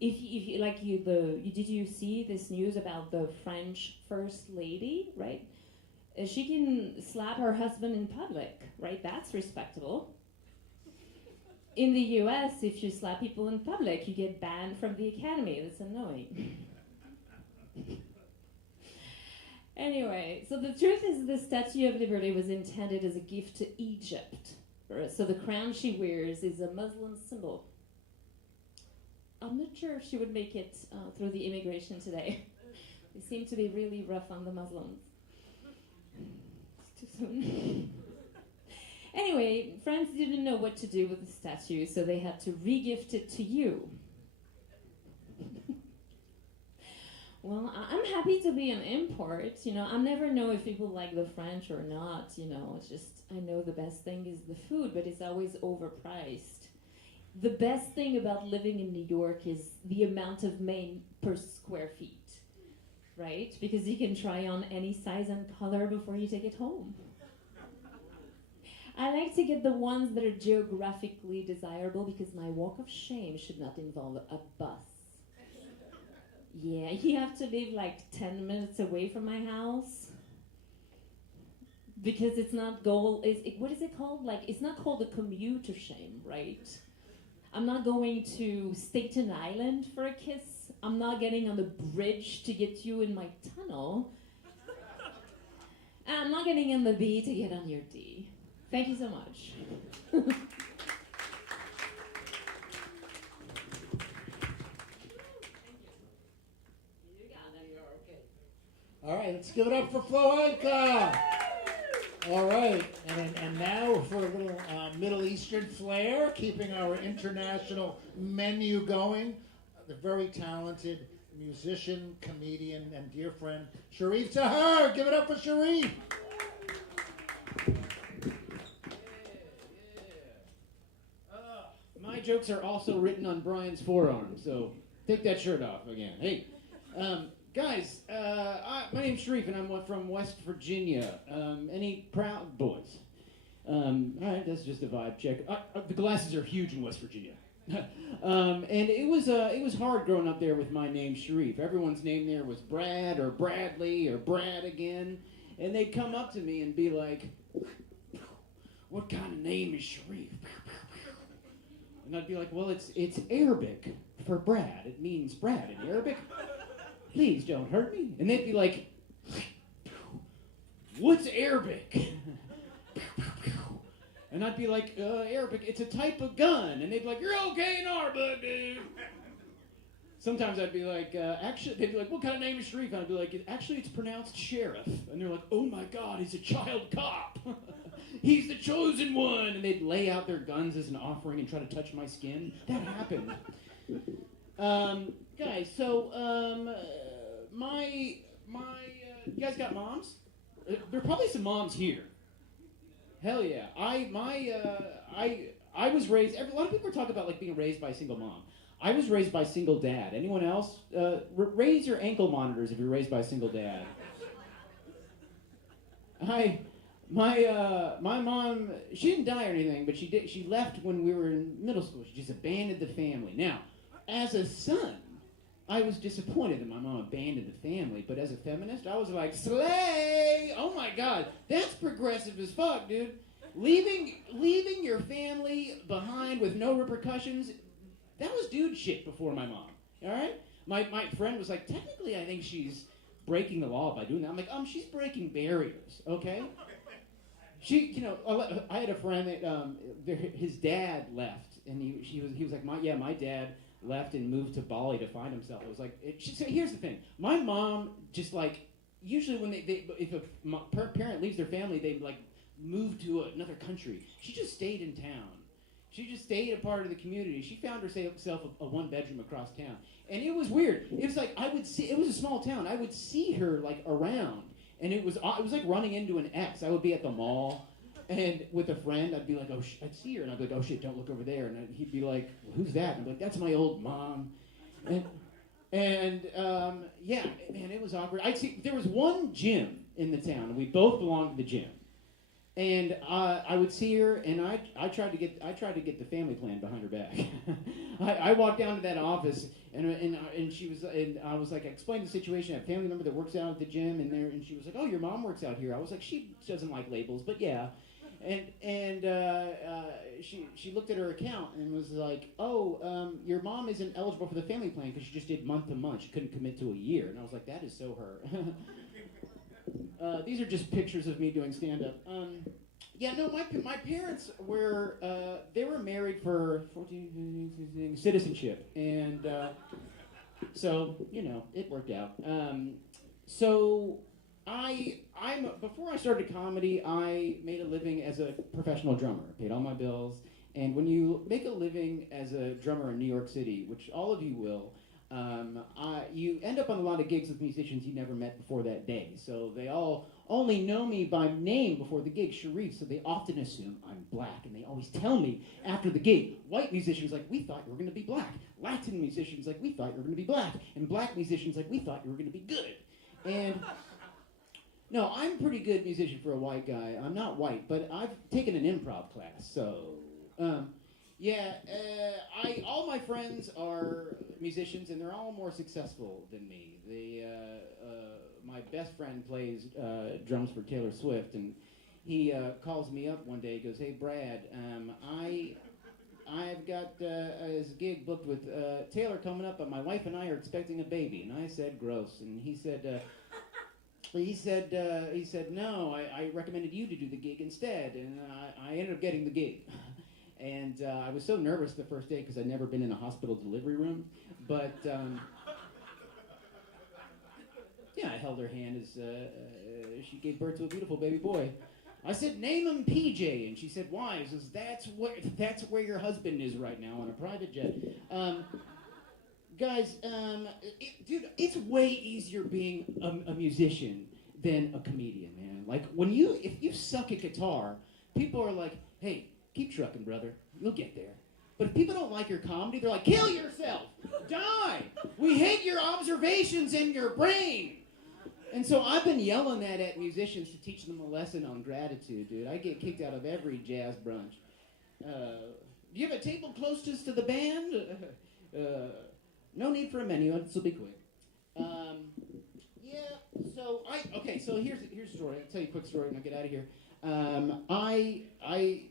Did you see this news about the French First Lady, right? She can slap her husband in public, right? That's respectable. In the US, if you slap people in public, you get banned from the academy. That's annoying. Anyway, so the truth is the Statue of Liberty was intended as a gift to Egypt. So the crown she wears is a Muslim symbol. I'm not sure if she would make it through the immigration today. They seem to be really rough on the Muslims. It's too soon. Anyway, France didn't know what to do with the statue, so they had to re-gift it to you. Well, I'm happy to be an import. I never know if people like the French or not. It's just, I know the best thing is the food, but it's always overpriced. The best thing about living in New York is the amount of Maine per square feet, right? Because you can try on any size and color before you take it home. I like to get the ones that are geographically desirable because my walk of shame should not involve a bus. Yeah, you have to live 10 minutes away from my house. Because it's not what is it called? It's not called a commuter shame, right? I'm not going to Staten Island for a kiss. I'm not getting on the bridge to get you in my tunnel. And I'm not getting on the B to get on your D. Thank you so much. All right, let's give it up for Ankah. All right, and now for a little Middle Eastern flair, keeping our international menu going, the very talented musician, comedian, and dear friend, Shareef Taher. Give it up for Shareef. My jokes are also written on Brian's forearm, so take that shirt off again. Hey, guys, my name's Shareef, and I'm from West Virginia. Any proud boys? All right, that's just a vibe check. The glasses are huge in West Virginia. And it was hard growing up there with my name, Shareef. Everyone's name there was Brad or Bradley or Brad again. And they'd come up to me and be like, what kind of name is Shareef? And I'd be like, well, it's Arabic for Brad. It means Brad in Arabic. Please don't hurt me. And they'd be like, what's Arabic? And I'd be like, Arabic, it's a type of gun. And they'd be like, you're okay in our book, dude. Sometimes I'd be like, actually, they'd be like, what kind of name is Shareef? And I'd be like, actually, it's pronounced Sheriff. And they're like, oh my God, he's a child cop. He's the chosen one. And they'd lay out their guns as an offering and try to touch my skin. That happened. Guys, so, you guys got moms? There are probably some moms here. Hell yeah. I was raised, a lot of people talk about being raised by a single mom. I was raised by a single dad. Anyone else? Raise your ankle monitors if you're raised by a single dad. My mom, she didn't die or anything, but she left when we were in middle school. She just abandoned the family. Now, as a son, I was disappointed that my mom abandoned the family, but as a feminist, I was like, slay! Oh my God, that's progressive as fuck, dude. Leaving your family behind with no repercussions, that was dude shit before my mom, all right? My friend was like, technically, I think she's breaking the law by doing that. I'm like, she's breaking barriers, okay? I had a friend that his dad left, and he was like, my dad left and moved to Bali to find himself. It was like, so here's the thing. My mom just like, usually when if a parent leaves their family, they like move to another country. She just stayed in town. She just stayed a part of the community. She found herself a one-bedroom across town. And it was weird. It was like, it was a small town. I would see her like around. And it was like running into an ex. I would be at the mall, and with a friend, I'd be like, I'd see her, and I'd be like, oh shit, don't look over there. And he'd be like, who's that? And I'd be like, that's my old mom. And yeah, man, it was awkward. There was one gym in the town, and we both belonged to the gym. And I would see her, and I tried to get the family plan behind her back. I walked down to that office, and she was, and I was like, I explained the situation. I have a family member that works out at the gym, and she was like, oh, your mom works out here. I was like, she doesn't like labels, but yeah. And she looked at her account and was like, oh, your mom isn't eligible for the family plan because she just did month to month. She couldn't commit to a year. And I was like, that is so her. These are just pictures of me doing stand-up. Yeah, no, my parents were, they were married for 14 citizenship. And so, it worked out. Before I started comedy, I made a living as a professional drummer. Paid all my bills. And when you make a living as a drummer in New York City, which all of you will, you end up on a lot of gigs with musicians you never met before that day. So they all only know me by name before the gig, Shareef, so they often assume I'm black. And they always tell me after the gig, white musicians like, we thought you were going to be black. Latin musicians like, we thought you were going to be black. And black musicians like, we thought you were going to be good. And no, I'm a pretty good musician for a white guy. I'm not white, but I've taken an improv class, so... all my friends are musicians, and they're all more successful than me. My best friend plays drums for Taylor Swift, and he calls me up one day. He goes, "Hey, Brad, I've got this gig booked with Taylor coming up, but my wife and I are expecting a baby." And I said, "Gross." And he said, "No, I recommended you to do the gig instead," and I ended up getting the gig. And I was so nervous the first day because I'd never been in a hospital delivery room. But, yeah, I held her hand as she gave birth to a beautiful baby boy. I said, "Name him PJ." And she said, "Why?" She says, that's where your husband is right now on a private jet. Guys, dude, it's way easier being a musician than a comedian, man. Like, if you suck at guitar, people are like, "Hey, keep trucking, brother. You'll get there." But if people don't like your comedy, they're like, "Kill yourself! Die! We hate your observations and your brain!" And so I've been yelling that at musicians to teach them a lesson on gratitude, dude. I get kicked out of every jazz brunch. Do you have a table closest to the band? No need for a menu. This will be quick. So here's a story. I'll tell you a quick story and I'll get out of here.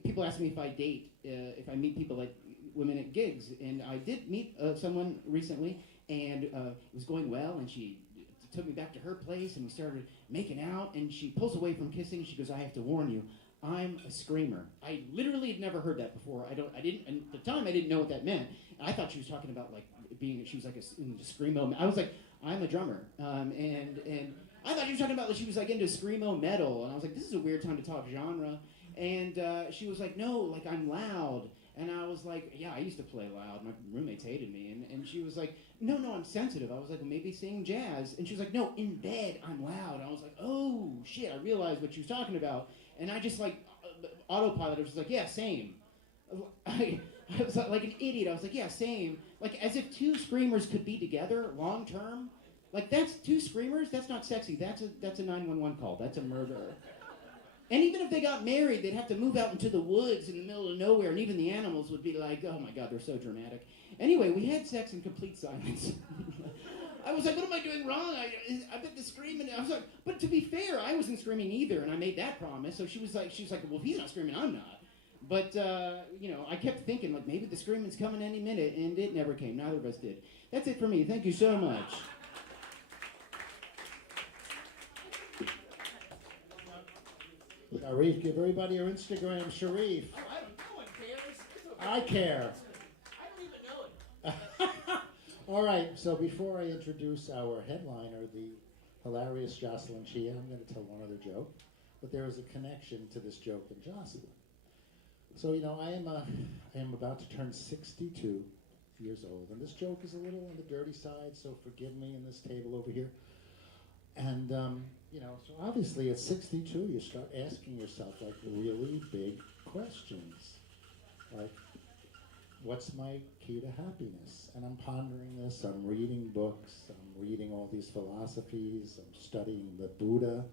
People ask me if I date, if I meet people like women at gigs, and I did meet someone recently, and it was going well, and she took me back to her place, and we started making out, and she pulls away from kissing. She goes, "I have to warn you, I'm a screamer." I literally had never heard that before. At the time I didn't know what that meant. I thought she was talking about like she was like in the screamo. I was like, "I'm a drummer," and I thought she was talking about she was like into screamo metal, and I was like, this is a weird time to talk genre. And she was like, "No, like I'm loud." And I was like, "Yeah, I used to play loud. My roommates hated me." And she was like, no, I'm sensitive. I was like, "Well, maybe sing jazz." And she was like, "No, in bed, I'm loud." And I was like, oh, shit, I realized what she was talking about. And I just like, autopilot, I was just like, "Yeah, same." I was like an idiot. I was like, yeah, same. Like, as if two screamers could be together long term. Like, that's two screamers? That's not sexy. That's a 911 call. That's a murder. And even if they got married, they'd have to move out into the woods in the middle of nowhere, and even the animals would be like, oh my God, they're so dramatic. Anyway, we had sex in complete silence. I was like, what am I doing wrong? I bet the screaming. I was like, but to be fair, I wasn't screaming either, and I made that promise. So she was like, well, if he's not screaming, I'm not. But, I kept thinking, like, maybe the screaming's coming any minute, and it never came. Neither of us did. That's it for me. Thank you so much. Shareef, give everybody your Instagram, Shareef. Oh, I don't. No one cares. It's okay. I care. I don't even know it. All right, so before I introduce our headliner, the hilarious Jocelyn Chia, I'm going to tell one other joke. But there is a connection to this joke and Jocelyn. So, I am about to turn 62 years old. And this joke is a little on the dirty side, so forgive me in this table over here. And, so obviously at 62, you start asking yourself, like, really big questions. Like, what's my key to happiness? And I'm pondering this. I'm reading books. I'm reading all these philosophies. I'm studying the Buddha.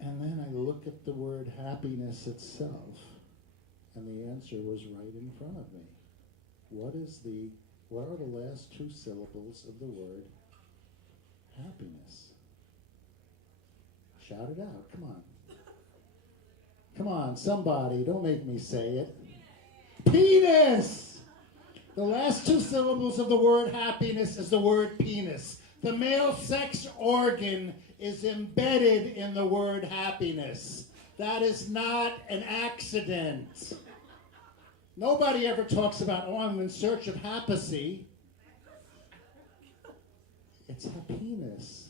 And then I look at the word happiness itself, and the answer was right in front of me. What are the last two syllables of the word happiness? Shout it out, come on. Come on, somebody, don't make me say it. Penis! The last two syllables of the word happiness is the word penis. The male sex organ is embedded in the word happiness. That is not an accident. Nobody ever talks about, I'm in search of happiness. It's happiness.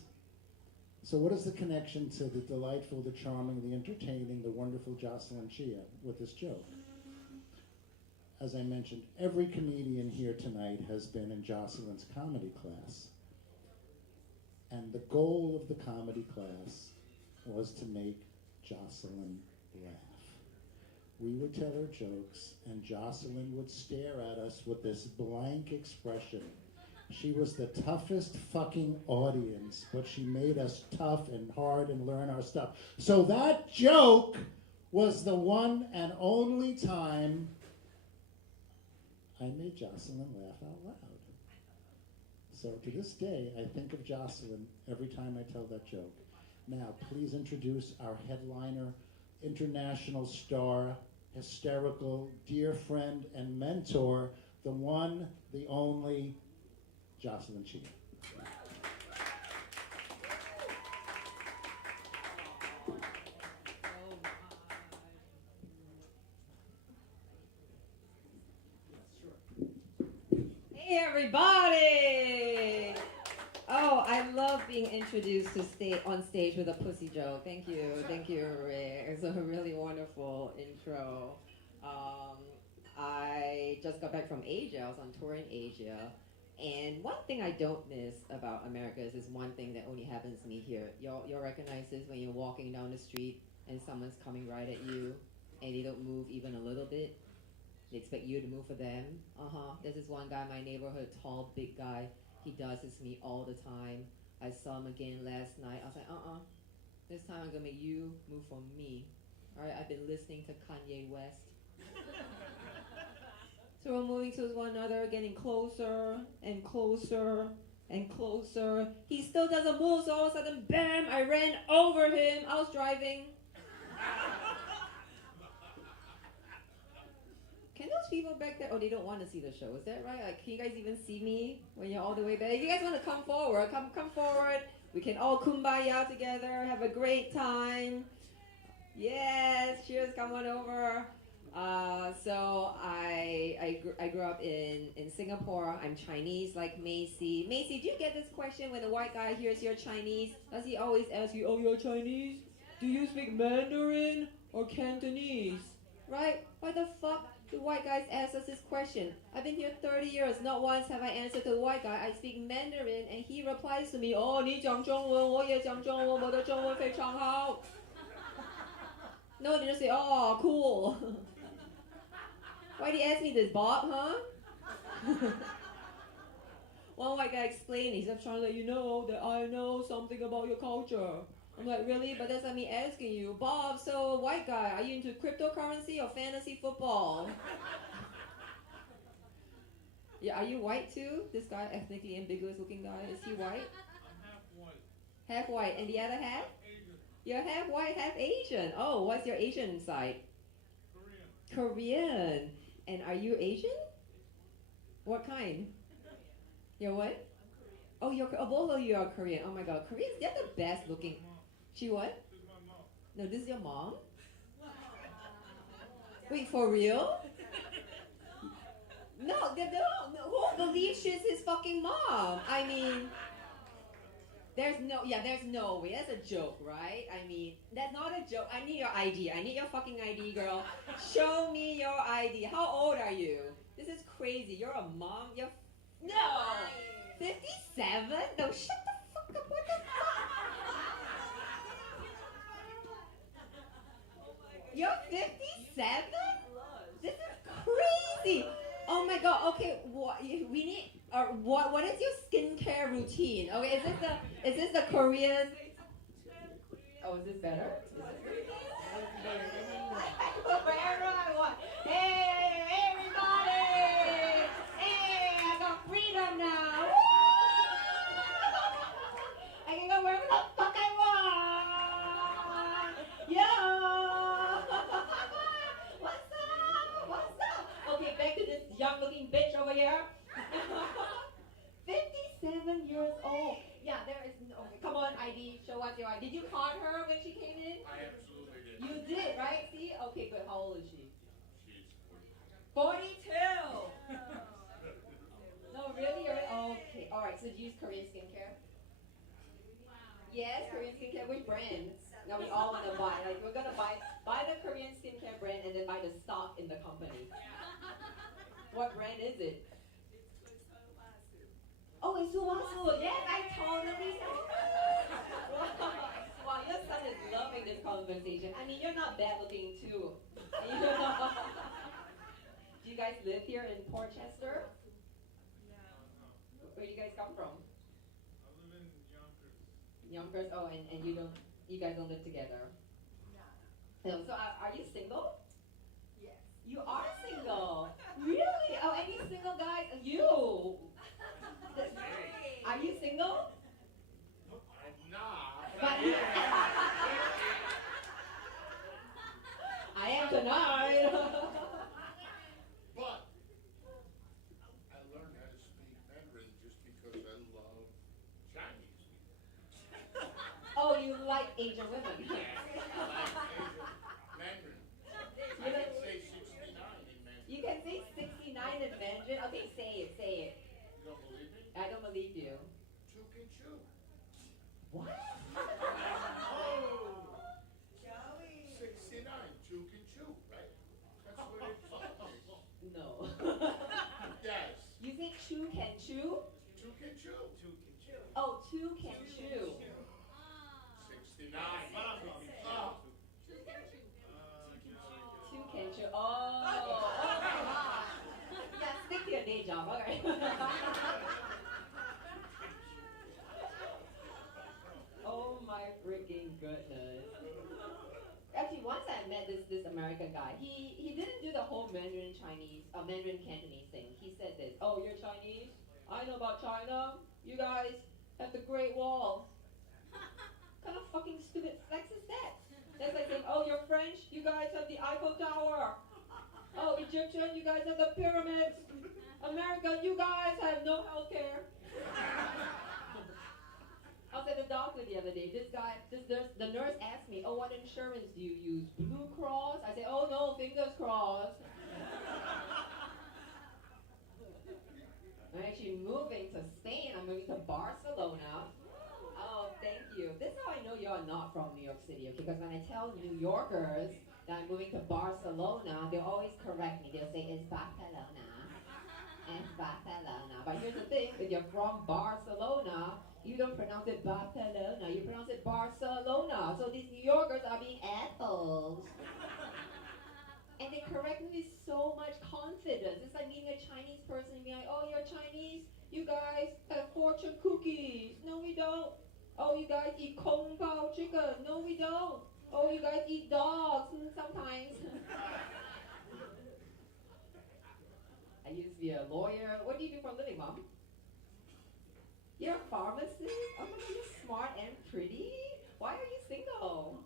So what is the connection to the delightful, the charming, the entertaining, the wonderful Jocelyn Chia with this joke? As I mentioned, every comedian here tonight has been in Jocelyn's comedy class. And the goal of the comedy class was to make Jocelyn laugh. We would tell her jokes, and Jocelyn would stare at us with this blank expression. She was the toughest fucking audience, but she made us tough and hard and learn our stuff. So that joke was the one and only time I made Jocelyn laugh out loud. So to this day, I think of Jocelyn every time I tell that joke. Now, please introduce our headliner, international star, hysterical, dear friend and mentor, the one, the only, Jocelyn Chia. Hey everybody! Oh, I love being introduced to on stage with a pussy joke. Thank you, Rick. It's a really wonderful intro. I just got back from Asia. I was on tour in Asia. And one thing I don't miss about America is this one thing that only happens to me here. Y'all recognize this when you're walking down the street and someone's coming right at you and they don't move even a little bit. They expect you to move for them. There's this one guy in my neighborhood, tall, big guy. He does this to me all the time. I saw him again last night. I was like, this time I'm gonna make you move for me. All right, I've been listening to Kanye West. So we're moving towards one another, getting closer and closer and closer. He still doesn't move, so all of a sudden, bam, I ran over him. I was driving. Can those people back there, they don't want to see the show, is that right? Like, can you guys even see me when you're all the way back? If you guys want to come forward, come forward. We can all kumbaya together, have a great time. Yes, cheers, come on over. So I grew up in Singapore. I'm Chinese, like Macy. Macy, do you get this question when a white guy hears you're Chinese? Does he always ask you, you're Chinese? Do you speak Mandarin or Cantonese? Right? Why the fuck do white guys ask us this question? I've been here 30 years. Not once have I answered to the white guy. I speak Mandarin, and he replies to me, 你讲中文，我也讲中文，我的中文非常好. No, they just say, cool. Why do you ask me this, Bob, huh? One white guy explained, he's trying to let you know that I know something about your culture. I'm like, really? But that's not me asking you. Bob, so white guy, are you into cryptocurrency or fantasy football? Yeah, are you white too? This guy, ethnically ambiguous looking guy, is he white? I'm half white. Half white, and the other half? Asian. You're half white, half Asian. Oh, what's your Asian side? Korean. Korean. And are you Asian? What kind? You're what? Oh, both of you are Korean. Oh my God, Koreans, they're the best looking. She what? This is my mom. No, this is your mom? Wait, for real? No, who believes she's his fucking mom? I mean, there's no way. That's a joke, right? I mean, that's not a joke. I need your ID. I need your fucking ID, girl. Show me your ID. How old are you? This is crazy. You're a mom? No! 57? No, shut the fuck up. What the fuck? You're 57? This is crazy. Oh my God. Okay, we need. What is your skincare routine? Okay, is this the Korean? Oh, is this better? Wherever I want. Hey, everybody! Hey, I got freedom now. Woo! I can go wherever the fuck I want. Yo! What's up? What's up? Okay, back to this young-looking bitch over here. 57 years old. Yeah, there is no. Okay, come on, ID. Show us your ID. Did you con her when she came in? I absolutely did. You did, right? See? Okay, good. How old is she? She's 42. No, really? Okay. All right. So do you use Korean skincare? Yes, Korean skincare. Which brand? Now we all want to buy. Like we're gonna buy the Korean skincare brand and then buy the stock in the company. What brand is it? Oh, it's Suwasu. Yes, I totally know. Wow, your son is loving this conversation. I mean, you're not bad looking too. Do you guys live here in Port Chester? Where do you guys come from? I live in Yonkers. Yonkers. Oh, and you guys don't live together. No. So are you single? Yes. You are single. Really? Oh, any single guys? You. Are you single? I'm not. But I am tonight. But I learned how to speak Mandarin just because I love Chinese people. Oh, you like Asian women? Mandarin. I can say 69 in Mandarin. You can say 69 in Mandarin. Okay, say it. You don't believe me? I don't believe you. Chu can chew. What? Oh! 69, Chu can chew, right? That's what it's like. No. Yes. You say chew can chew? Chu can chew. Chu can chew. Oh, two can chew. 69. Two can chew. Oh. Yeah, stick to your day job. Okay. Oh my freaking goodness. Actually, once I met this American guy, he didn't do the whole Mandarin Cantonese thing. He said this, oh, you're Chinese? I know about China. You guys have the Great Wall. What kind of fucking stupid flex is that? That's like saying, oh, you're French? You guys have the Eiffel Tower. Oh, Egyptian? You guys have the pyramids. America, you guys have no health care. I was at the doctor the other day. The nurse asked me, oh, what insurance do you use? Blue Cross? I said, oh no, fingers crossed. I'm actually moving to Spain. I'm moving to Barcelona. Oh, thank you. This is how I know you're not from New York City, okay? Because when I tell New Yorkers that I'm moving to Barcelona, they'll always correct me. They'll say, it's Barcelona. It's Barcelona. But here's the thing, if you're from Barcelona, you don't pronounce it Barcelona, you pronounce it Barcelona. So these New Yorkers are being assholes. And they correct me with so much confidence. It's like meeting a Chinese person and being like, oh, you're Chinese? You guys have fortune cookies. No, we don't. Oh, you guys eat kung pao chicken. No, we don't. Oh, you guys eat dogs. Sometimes. I used to be a lawyer. What do you do for a living, Mom? You're a pharmacist? Oh my God, you're smart and pretty. Why are you single?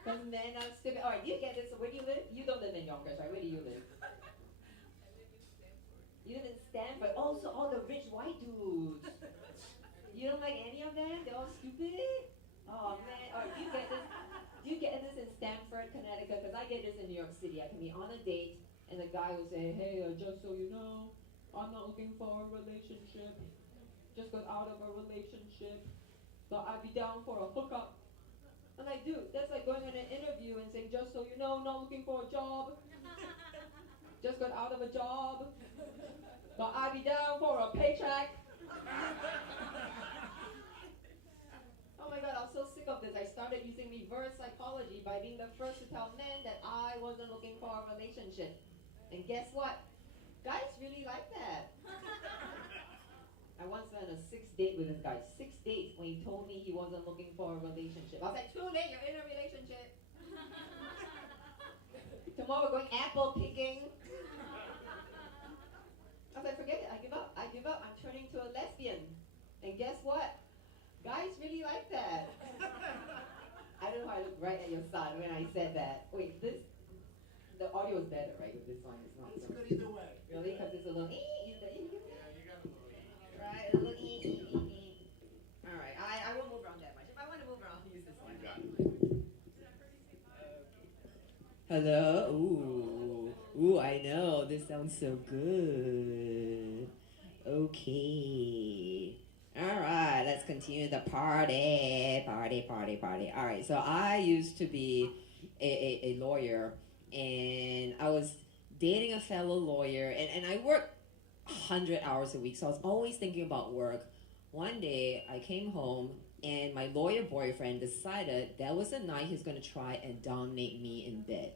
Because men are stupid. Alright, you get this. Where do you live? You don't live in Yonkers, right? Where do you live? You live in Stanford. Oh, so all the rich white dudes. You don't like any of them? They're all stupid? Oh man. Alright, do you get this in Stamford, Connecticut? Because I get this in New York City. I can be on a date and the guy will say, hey, just so you know, I'm not looking for a relationship. Just got out of a relationship. But I'd be down for a hookup. I'm like, dude, that's like going on an interview and saying, just so you know, not looking for a job. Just got out of a job. But I'd be down for a paycheck. Oh my God, I'm so sick of this. I started using reverse psychology by being the first to tell men that I wasn't looking for a relationship. And guess what? Guys really like that. I once went on a 6th date with this guy. 6 dates when he told me he wasn't looking for a relationship. I was like, too late, you're in a relationship. Tomorrow we're going apple picking. I was like, forget it, I give up. I'm turning to a lesbian. And guess what? Guys really like that. I don't know how I look right at your son when I said that. Wait, the audio is better, right, with this one? It's not. It's good either way. Really? Because it's a little Yeah, you got a little right? A little Alright, I won't move around that much. If I want to move around, I'll use this one. You got it. Hello? Ooh, I know. This sounds so good. Okay. Alright, let's continue the party. Alright, so I used to be a lawyer, and I was dating a fellow lawyer, and I worked 100 hours a week, so I was always thinking about work. One day, I came home, and my lawyer boyfriend decided that was the night he's gonna try and dominate me in bed.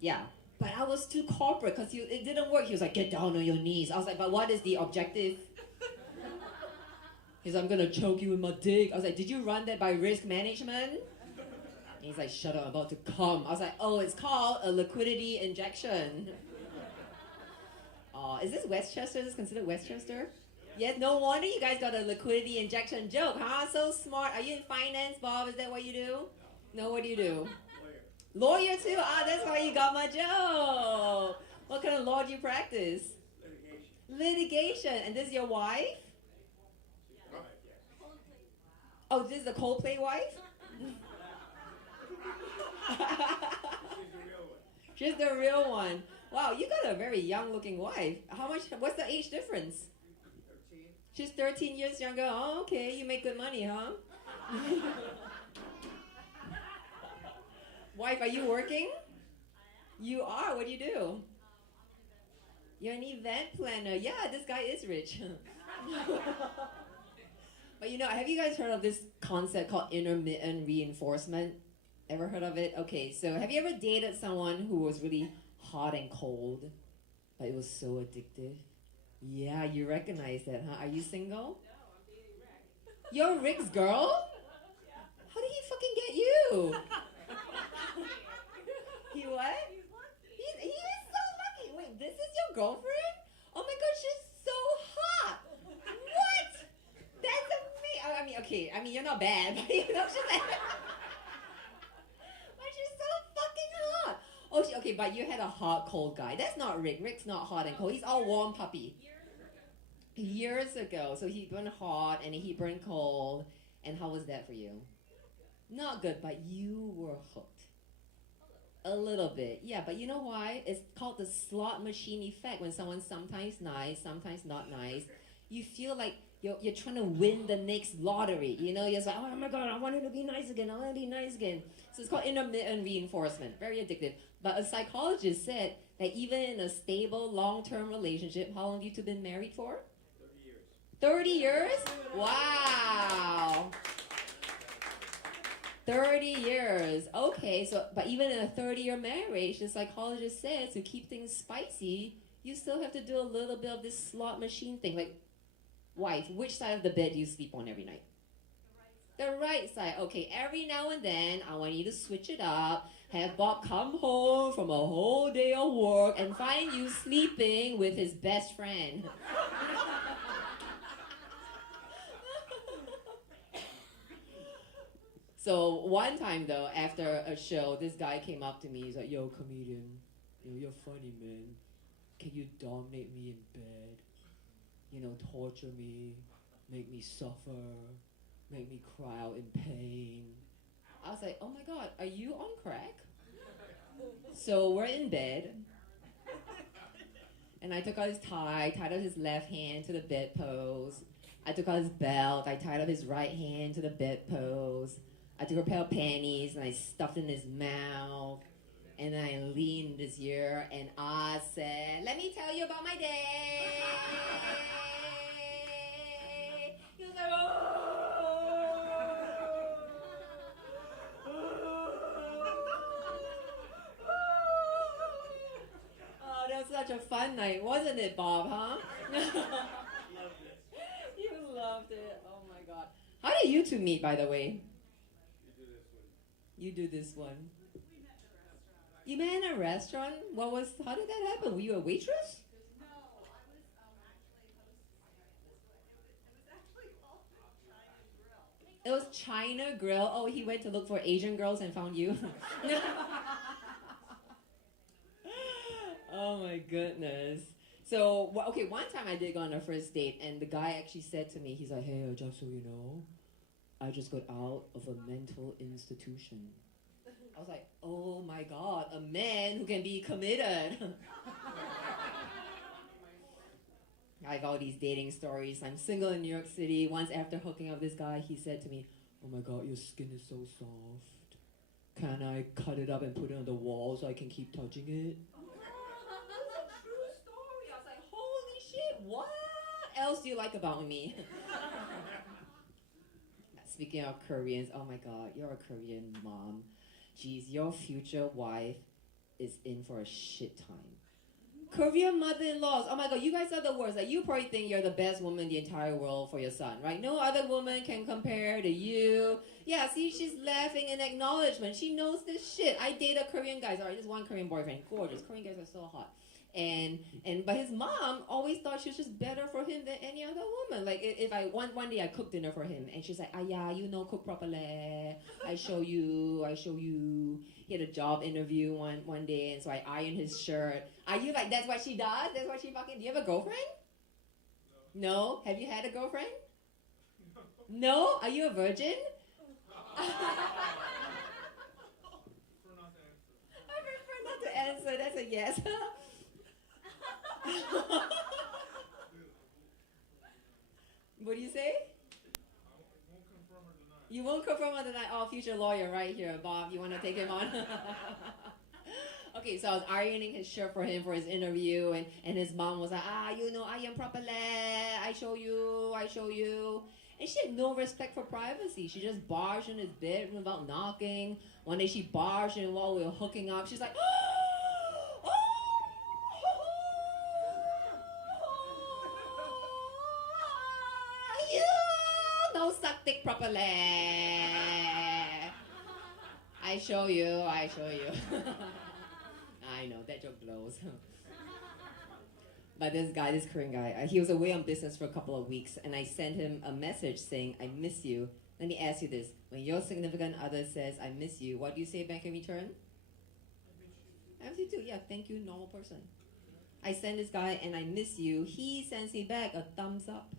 Yeah. But I was too corporate because it didn't work. He was like, get down on your knees. I was like, but what is the objective? He's like, I'm gonna choke you with my dick. I was like, did you run that by risk management? And he's like, shut up, I'm about to come. I was like, oh, it's called a liquidity injection. Is this Westchester? Is this considered Westchester? Yes, no wonder you guys got a liquidity injection joke, huh? So smart. Are you in finance, Bob? Is that what you do? No, what do you do? Lawyer too? Ah, that's why you got my joke. What kind of law do you practice? Litigation. And this is your wife? Oh, this is the Coldplay wife? She's the real one. Wow, you got a very young looking wife. What's the age difference? 13. She's 13 years younger. Oh, okay, you make good money, huh? Wife, are you working? You are? What do you do? You're an event planner. Yeah, this guy is rich. But have you guys heard of this concept called intermittent reinforcement? Ever heard of it? Okay, so have you ever dated someone who was really hot and cold, but it was so addictive? Yeah, you recognize that, huh? Are you single? No, I'm dating Rick. You're Rick's girl? How did he fucking get you? He what? He's lucky. He is so lucky. Wait, this is your girlfriend? Oh my god, she's so hot. What? That's amazing. I mean, you're not bad, but she's like, but she's so fucking hot. Oh, okay, but you had a hot, cold guy. That's not Rick. Rick's not hot and cold. He's all warm puppy. Years ago. So he burned hot and he burned cold. And how was that for you? Not good, but you were hooked. A little bit, yeah, but you know why? It's called the slot machine effect. When someone's sometimes nice, sometimes not nice, you feel like you're trying to win the next lottery. You're just like, oh my god, I want her to be nice again. I want to be nice again. So it's called intermittent reinforcement. Very addictive. But a psychologist said that even in a stable, long-term relationship, how long have you two been married for? 30 years. 30 years? Wow. 30 years. Okay, so, but even in a 30-year marriage, the psychologist says to keep things spicy, you still have to do a little bit of this slot machine thing. Like, wife, which side of the bed do you sleep on every night? The right side. Okay, every now and then, I want you to switch it up. Have Bob come home from a whole day of work and find you sleeping with his best friend. So one time though, after a show, this guy came up to me. He's like, "Yo, comedian, you're funny, man. Can you dominate me in bed? Torture me, make me suffer, make me cry out in pain." I was like, "Oh my God, are you on crack?" So we're in bed, and I took out his tie, tied up his left hand to the bedpost. I took out his belt, I tied up his right hand to the bedpost. I took a pair of panties and I stuffed in his mouth. And then I leaned in his ear and I said, "Let me tell you about my day." He was like, oh, that was such a fun night, wasn't it, Bob, huh? You loved it. Oh my God. How did you two meet, by the way? You do this one. You met in a restaurant? How did that happen? Were you a waitress? No, I was actually hosting. It was actually called China Grill. It was China Grill. Oh, he went to look for Asian girls and found you. Oh my goodness. So, okay, one time I did go on a first date, and the guy actually said to me, he's like, "Hey, just so you know, I just got out of a mental institution." I was like, "Oh my God, a man who can be committed." I have all these dating stories. I'm single in New York City. Once after hooking up with this guy, he said to me, "Oh my God, your skin is so soft. Can I cut it up and put it on the wall so I can keep touching it?" That's a true story. I was like, "Holy shit, what else do you like about me?" Speaking of Koreans, oh my God, you're a Korean mom. Jeez, your future wife is in for a shit time. Korean mother-in-laws, oh my God, you guys are the worst. Like, you probably think you're the best woman in the entire world for your son, right? No other woman can compare to you. Yeah, see, she's laughing in acknowledgement. She knows this shit. I dated Korean guys. All right, just one Korean boyfriend. Gorgeous. Korean guys are so hot. But his mom always thought she was just better for him than any other woman. Like, if I one day I cooked dinner for him and she's like, "Ah yeah, cook properly. I show you. He had a job interview one day, and so I ironed his shirt. Are you like, that's what she does? That's what she fucking, do you have a girlfriend? No? Have you had a girlfriend? No? Are you a virgin? I prefer not to answer. That's a yes. What do you say? You won't confirm or deny. Oh, future lawyer right here, Bob. You want to take him on? Okay, so I was ironing his shirt for him for his interview, and his mom was like, iron properly. I show you. And she had no respect for privacy. She just barged in his bedroom without knocking. One day she barged in while we were hooking up. She's like, no suck dick properly. I show you. I know, that joke blows. But this Korean guy, he was away on business for a couple of weeks, and I sent him a message saying, "I miss you." Let me ask you this. When your significant other says, "I miss you," what do you say back in return? I miss you too. Yeah, thank you, normal person. I send this guy, "and I miss you." He sends me back a thumbs up.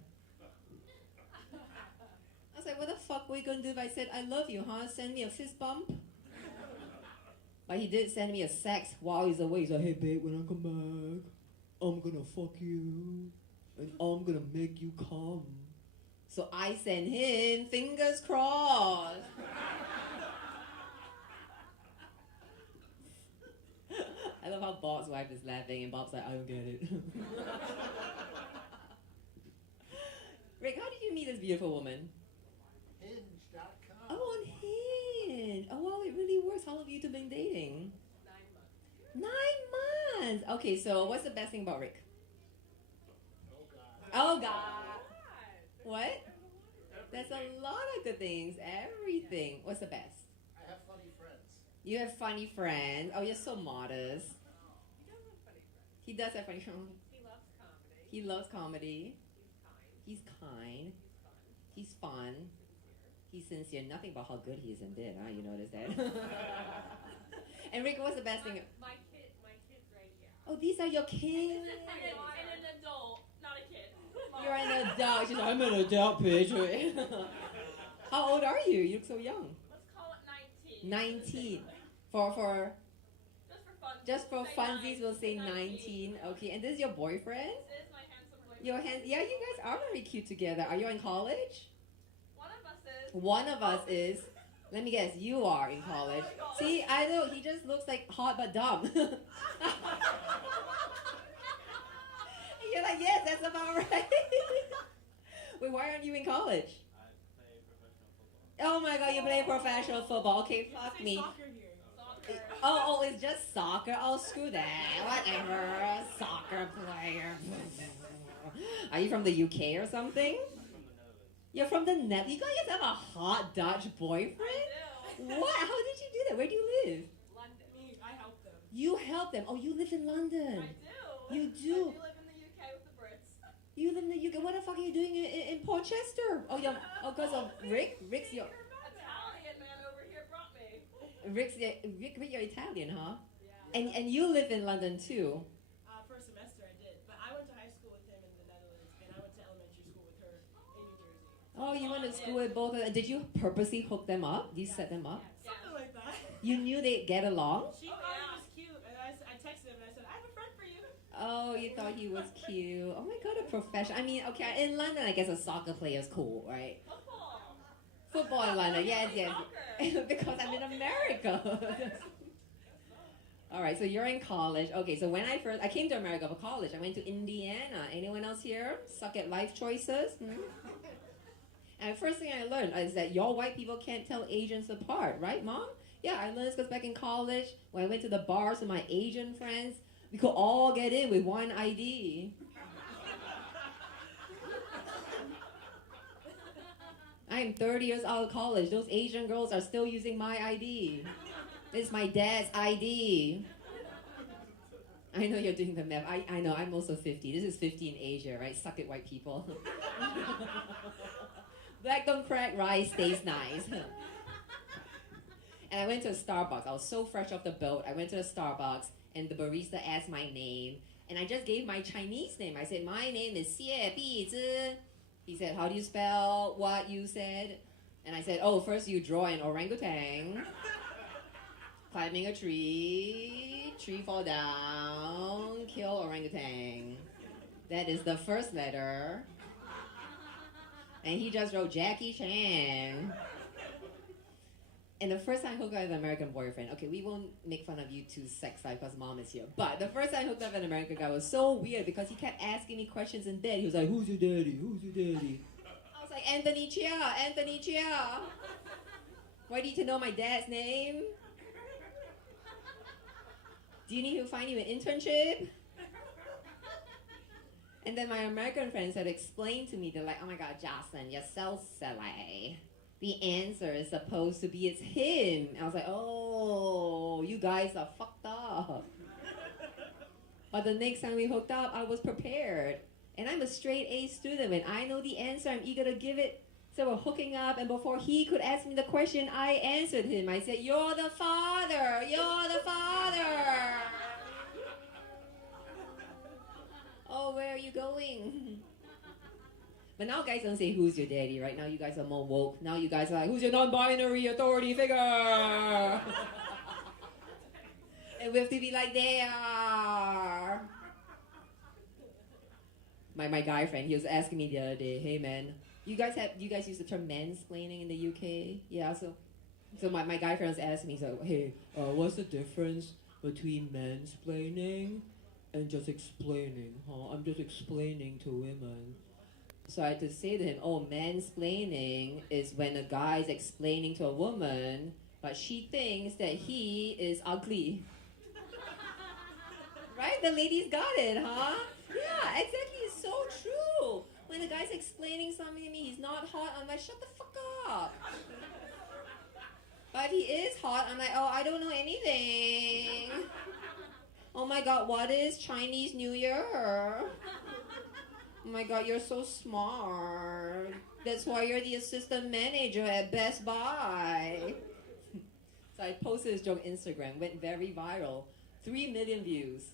I was like, what the fuck were you gonna do if I said, "I love you," huh? Send me a fist bump? But he did send me a sex while he's away. He's like, "Hey babe, when I come back, I'm gonna fuck you, and I'm gonna make you come." So I sent him fingers crossed. I love how Bob's wife is laughing, and Bob's like, "I don't get it." Rick, how did you meet this beautiful woman? Hinge.com. Oh, on Hinge. friends. Okay, so what's the best thing about Rick? Oh God. What? There's a lot of good things. Everything. What's the best? I have funny friends. You have funny friends. Oh, you're so modest. He does have funny friends. He loves comedy. He's kind. He's fun. He's sincere. Nothing about how good he is in bed, huh? You notice that? And Rick, what's the best thing? My kid's right here. Oh, these are your kids. And an adult, not a kid. You're an adult. She's like, I'm an adult, bitch. How old are you? You look so young. Let's call it 19. 19. For Just for fun. funsies, we'll say 19. Okay, and this is your boyfriend? This is my handsome boyfriend. Yeah, you guys are very cute together. Are you in college? One of us is. One of us is. Let me guess, you are in college. See, I know, he just looks like hot but dumb. You're like, yes, that's about right. Wait, why aren't you in college? Oh my god, you play professional football. Okay, fuck me. Soccer here. Soccer. Oh, it's just soccer. Oh, screw that. Whatever. Soccer player. Are you from the UK or something? You're from the Netherlands. You guys have a hot Dutch boyfriend? I do. What? How did you do that? Where do you live? London. I help them. You help them. Oh, you live in London. I do. You I do. do live in the UK with the Brits. You live in the UK. What the fuck are you doing in Portchester? Oh, because of Rick. Rick's your Italian man over here brought me. Rick, you're Italian, huh? Yeah. And you live in London too. For a semester I did, but I went to high school with him in the Netherlands, and I went to elementary school with her in New Jersey. Oh, you went to school with both of them. Did you purposely hook them up? You set them up? Something like that. You knew they'd get along? She thought he was cute, and I texted him and I said, I have a friend for you. Oh, you thought he was cute. Oh my god, a professional. I mean, okay, in London, I guess a soccer player is cool, right? Football. Football in London, yes. Soccer. Because I'm in America. All right, so you're in college. Okay, so when I came to America for college, I went to Indiana. Anyone else here suck at life choices? And the first thing I learned is that y'all white people can't tell Asians apart, right, Mom? Yeah, I learned this because back in college, when I went to the bars with my Asian friends, we could all get in with one ID. I am 30 years out of college. Those Asian girls are still using my ID. This is my dad's ID. I know you're doing the math. I know, I'm also 50. This is 50 in Asia, right? Suck it, white people. Black don't crack, rice stays nice. And I went to a Starbucks. I was so fresh off the boat. I went to a Starbucks, and the barista asked my name. And I just gave my Chinese name. I said, my name is Xie Bizhi. He said, how do you spell what you said? And I said, oh, first you draw an orangutan. Climbing a tree fall down, kill orangutan. That is the first letter. And he just wrote Jackie Chan. And the first time I hooked up with an American boyfriend, okay, we won't make fun of you two sex life because Mom is here. But the first time I hooked up with an American guy was so weird because he kept asking me questions in bed. He was like, who's your daddy? Who's your daddy? I was like, Anthony Chia. Why do you need to know my dad's name? Do you need to find you an internship? And then my American friends had explained to me, they're like, oh my god, Jocelyn, you're so silly. The answer is supposed to be it's him. I was like, oh, you guys are fucked up. But the next time we hooked up, I was prepared. And I'm a straight A student. When I know the answer, I'm eager to give it. So we're hooking up, and before he could ask me the question, I answered him. I said, you're the father. You're the father. Oh, where are you going? But now guys don't say, who's your daddy, right? Now you guys are more woke. Now you guys are like, who's your non-binary authority figure? And we have to be like, they are. My guy friend, he was asking me the other day, hey man, you guys use the term mansplaining in the UK? Yeah, so my guy friend was asking me, he's like, hey, what's the difference between mansplaining and just explaining, huh? I'm just explaining to women. So I had to say to him, oh, mansplaining is when a guy's explaining to a woman, but she thinks that he is ugly. Right? The ladies got it, huh? Yeah, exactly. It's so true. When the guy's explaining something to me, he's not hot, I'm like, shut the fuck up. But if he is hot, I'm like, oh, I don't know anything. Oh my god, what is Chinese New Year? Oh my god, you're so smart. That's why you're the assistant manager at Best Buy. So I posted this joke on Instagram, went very viral. 3 million views.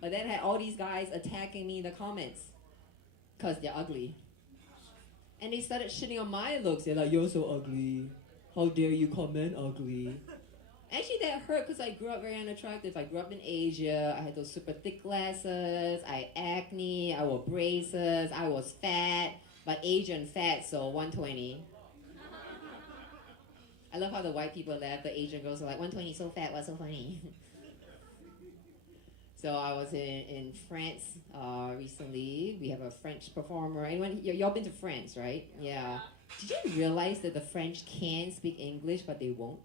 But then I had all these guys attacking me in the comments. Because they're ugly. And they started shitting on my looks. They're like, you're so ugly. How dare you comment ugly? Actually, that hurt because I grew up very unattractive. I grew up in Asia. I had those super thick glasses. I had acne. I wore braces. I was fat. But Asian fat, so 120. I love how the white people laugh. The Asian girls are like, 120, so fat, what's so funny? So I was in France recently. We have a French performer. Anyone, y'all been to France, right? Yeah. Did you realize that the French can speak English, but they won't?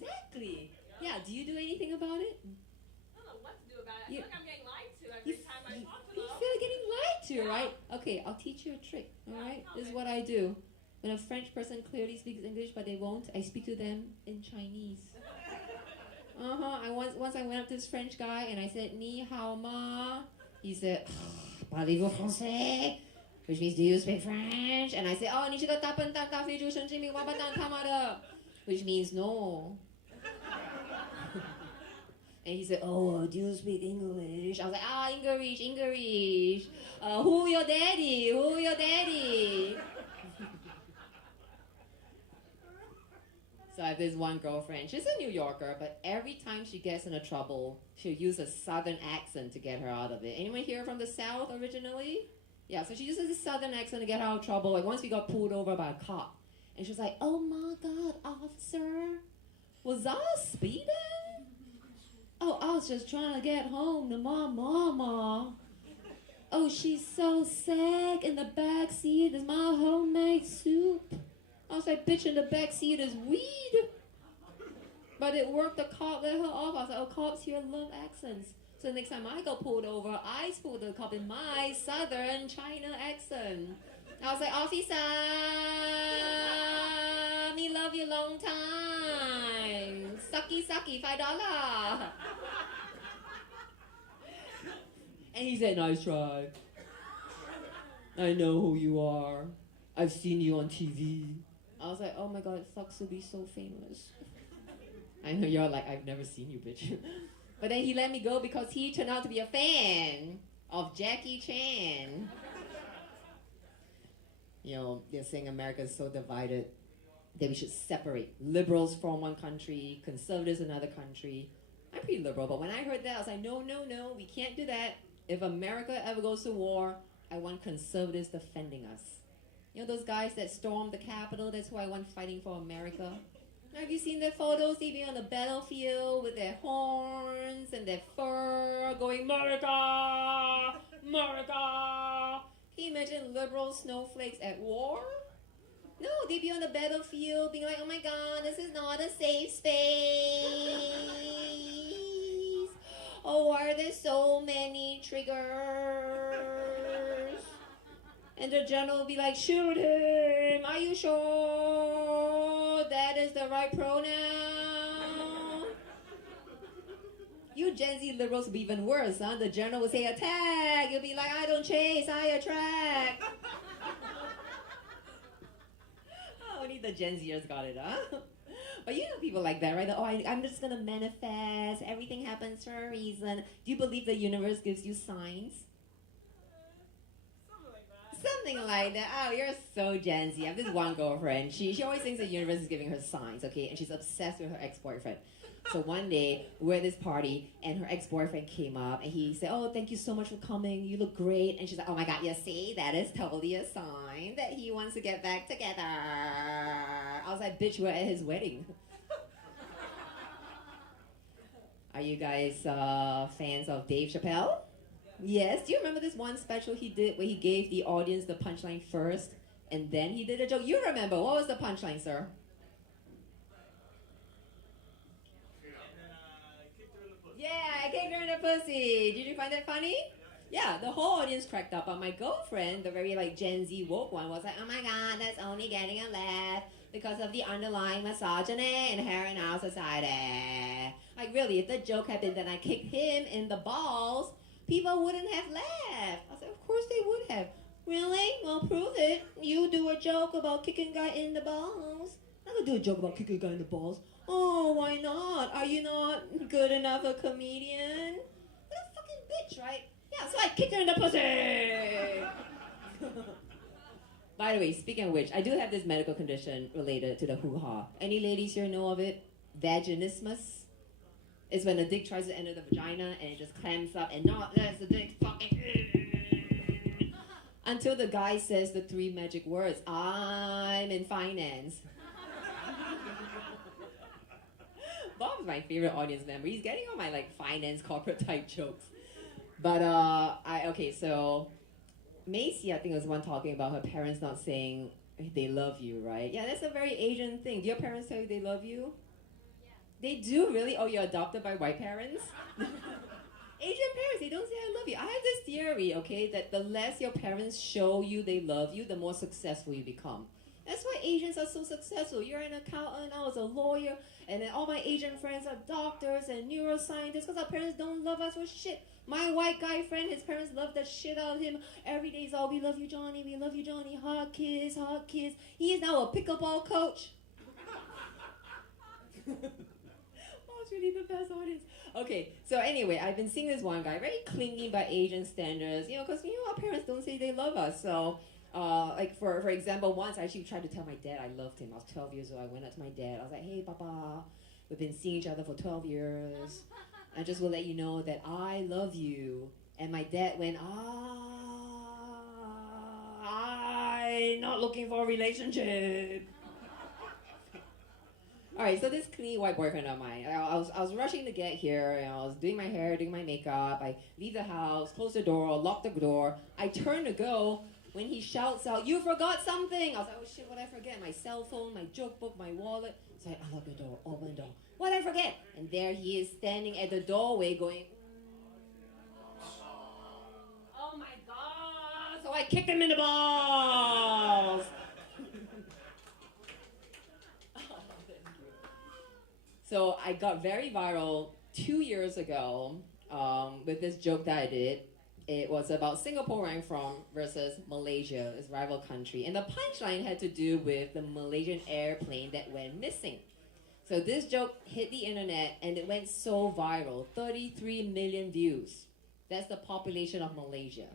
Exactly. Yeah, do you do anything about it? I don't know what to do about it. I feel like I'm getting lied to every time I talk to You them. feel like getting lied to, right? Okay, I'll teach you a trick, alright? This is what I do. When a French person clearly speaks English, but they won't, I speak to them in Chinese. Once I went up to this French guy and I said, Ni hao ma. He said, Parlez-vous français? Which means, do you speak French? And I said, oh, 你是个大笨蛋大非洲神经病王八蛋他妈的 which means no. And he said, oh, do you speak English? I was like, English. Who your daddy? So I have this one girlfriend. She's a New Yorker, but every time she gets into trouble, she'll use a southern accent to get her out of it. Anyone here from the South originally? Yeah, so she uses a southern accent to get her out of trouble. Like once we got pulled over by a cop, and she was like, oh my God, officer, was I speeding? Oh, I was just trying to get home to my mama. Oh, she's so sick. In the back seat is my homemade soup. I was like, bitch, in the back seat is weed. But it worked. The cop let her off. I was like, oh, cops here love accents. So the next time I got pulled over, I spoke to the cop in my southern China accent. I was like, officer, me love you long time. Sucky, $5. And he said, nice try. I know who you are. I've seen you on TV. I was like, oh my God, it sucks to be so famous. I know you're like, I've never seen you, bitch. But then he let me go because he turned out to be a fan of Jackie Chan. You know, they're saying America is so divided that we should separate liberals from one country, conservatives another country. I'm pretty liberal, but when I heard that, I was like, no, we can't do that. If America ever goes to war, I want conservatives defending us. You know those guys that stormed the Capitol? That's who I want fighting for America. Have you seen their photos? They be on the battlefield with their horns and their fur going, America! America! Can you imagine liberal snowflakes at war? No, they'd be on the battlefield being like, oh my God, this is not a safe space. Oh, why are there so many triggers? And the general will be like, shoot him. Are you sure that is the right pronoun? You Gen Z liberals will be even worse, huh? The general will say attack. You'll be like, I don't chase, I attract. Only the Gen Zers got it, huh? But you know people like that, right? Oh, I'm just gonna manifest. Everything happens for a reason. Do you believe the universe gives you signs? Something like that. Oh, you're so Gen Z. I have this one girlfriend. She always thinks the universe is giving her signs, okay? And she's obsessed with her ex-boyfriend. So one day, we're at this party, and her ex-boyfriend came up, and he said, oh, thank you so much for coming. You look great. And she's like, oh my God, you see? That is totally a sign that he wants to get back together. I was like, bitch, we're at his wedding. Are you guys fans of Dave Chappelle? Yes. Do you remember this one special he did where he gave the audience the punchline first and then he did a joke? You remember. What was the punchline, sir? Yeah, I kicked her in the pussy. Did you find that funny? Yeah, the whole audience cracked up, but my girlfriend, the very like Gen Z woke one, was like, oh my god, that's only getting a laugh because of the underlying misogyny inherent in our society. Like really, if the joke had been that I kicked him in the balls, people wouldn't have laughed. I said, of course they would have. Really? Well, prove it. You do a joke about kicking a guy in the balls. I'm gonna do a joke about kicking a guy in the balls. Oh, why not? Are you not good enough a comedian? What a fucking bitch, right? Yeah, so I kicked her in the pussy! By the way, speaking of which, I do have this medical condition related to the hoo-ha. Any ladies here know of it? Vaginismus? It's when the dick tries to enter the vagina and it just clamps up and not lets the dick fucking until the guy says the 3 magic words, I'm in finance. Bob's my favorite audience member. He's getting all my like finance corporate type jokes. But so Macy, I think, was one talking about her parents not saying they love you, right? Yeah, that's a very Asian thing. Do your parents tell you they love you? Yeah. They do, really? Oh, you're adopted by white parents? Asian parents, they don't say I love you. I have this theory, okay, that the less your parents show you they love you, the more successful you become. That's why Asians are so successful. You're an accountant, I was a lawyer, and then all my Asian friends are doctors and neuroscientists because our parents don't love us for shit. My white guy friend, his parents love the shit out of him. Every day he's all, we love you, Johnny, hug kiss, hug kiss. He is now a pickleball coach. Oh, it's really the best audience. Okay, so anyway, I've been seeing this one guy, very clingy by Asian standards, because, our parents don't say they love us. So, like, for example, once I actually tried to tell my dad I loved him. I was 12 years old. I went up to my dad. I was like, hey, Papa, we've been seeing each other for 12 years. I just will let you know that I love you. And my dad went, I'm not looking for a relationship. All right, so this clingy white boyfriend of mine, I was rushing to get here. I was doing my hair, doing my makeup. I leave the house, close the door, lock the door. I turn to go when he shouts out, you forgot something. I was like, oh shit, what'd I forget? My cell phone, my joke book, my wallet. So I unlock the door, open the door. What'd I forget? And there he is standing at the doorway going, oh my god. So I kicked him in the balls. So I got very viral 2 years ago with this joke that I did. It was about Singapore, where I'm from, versus Malaysia, its rival country. And the punchline had to do with the Malaysian airplane that went missing. So this joke hit the internet and it went so viral, 33 million views. That's the population of Malaysia.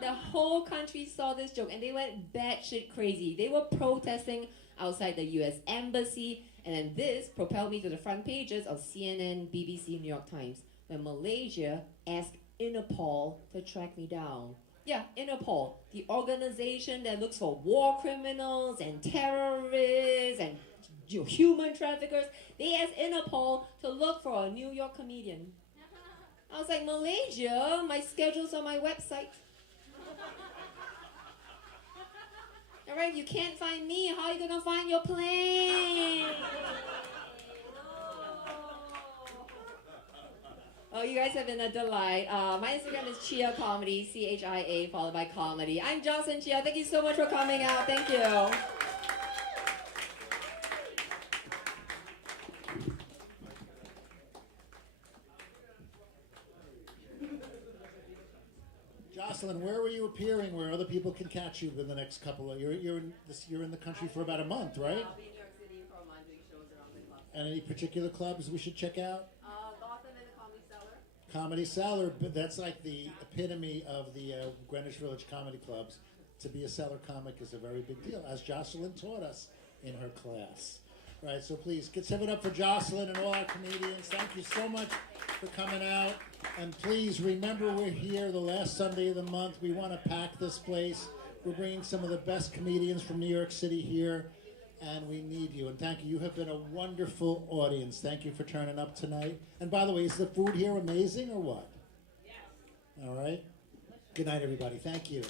The whole country saw this joke and they went batshit crazy. They were protesting outside the US Embassy. And then this propelled me to the front pages of CNN, BBC, New York Times, when Malaysia asked Interpol to track me down. Yeah, Interpol, the organization that looks for war criminals and terrorists and human traffickers. They asked Interpol to look for a New York comedian. I was like, Malaysia, my schedule's on my website. All right, you can't find me. How are you gonna find your plane? Oh, you guys have been a delight. My Instagram is Chia Comedy, Chia followed by comedy. I'm Jocelyn Chia. Thank you so much for coming out. Thank you. Jocelyn, where were you appearing where other people can catch you in the next couple of... You're in the country for about a month, right? I'll be in New York City for a month doing shows around the club. And any particular clubs we should check out? Gotham and the Comedy Cellar. Comedy Cellar, but that's like the epitome of the Greenwich Village comedy clubs. To be a cellar comic is a very big deal, as Jocelyn taught us in her class. Right, so please, give it up for Jocelyn and all our comedians. Thank you so much for coming out. And please remember, we're here the last Sunday of the month. We want to pack this place. We're bringing some of the best comedians from New York City here, and we need you. And thank you. You have been a wonderful audience. Thank you for turning up tonight. And by the way, is the food here amazing or what? Yes. All right. Good night, everybody. Thank you.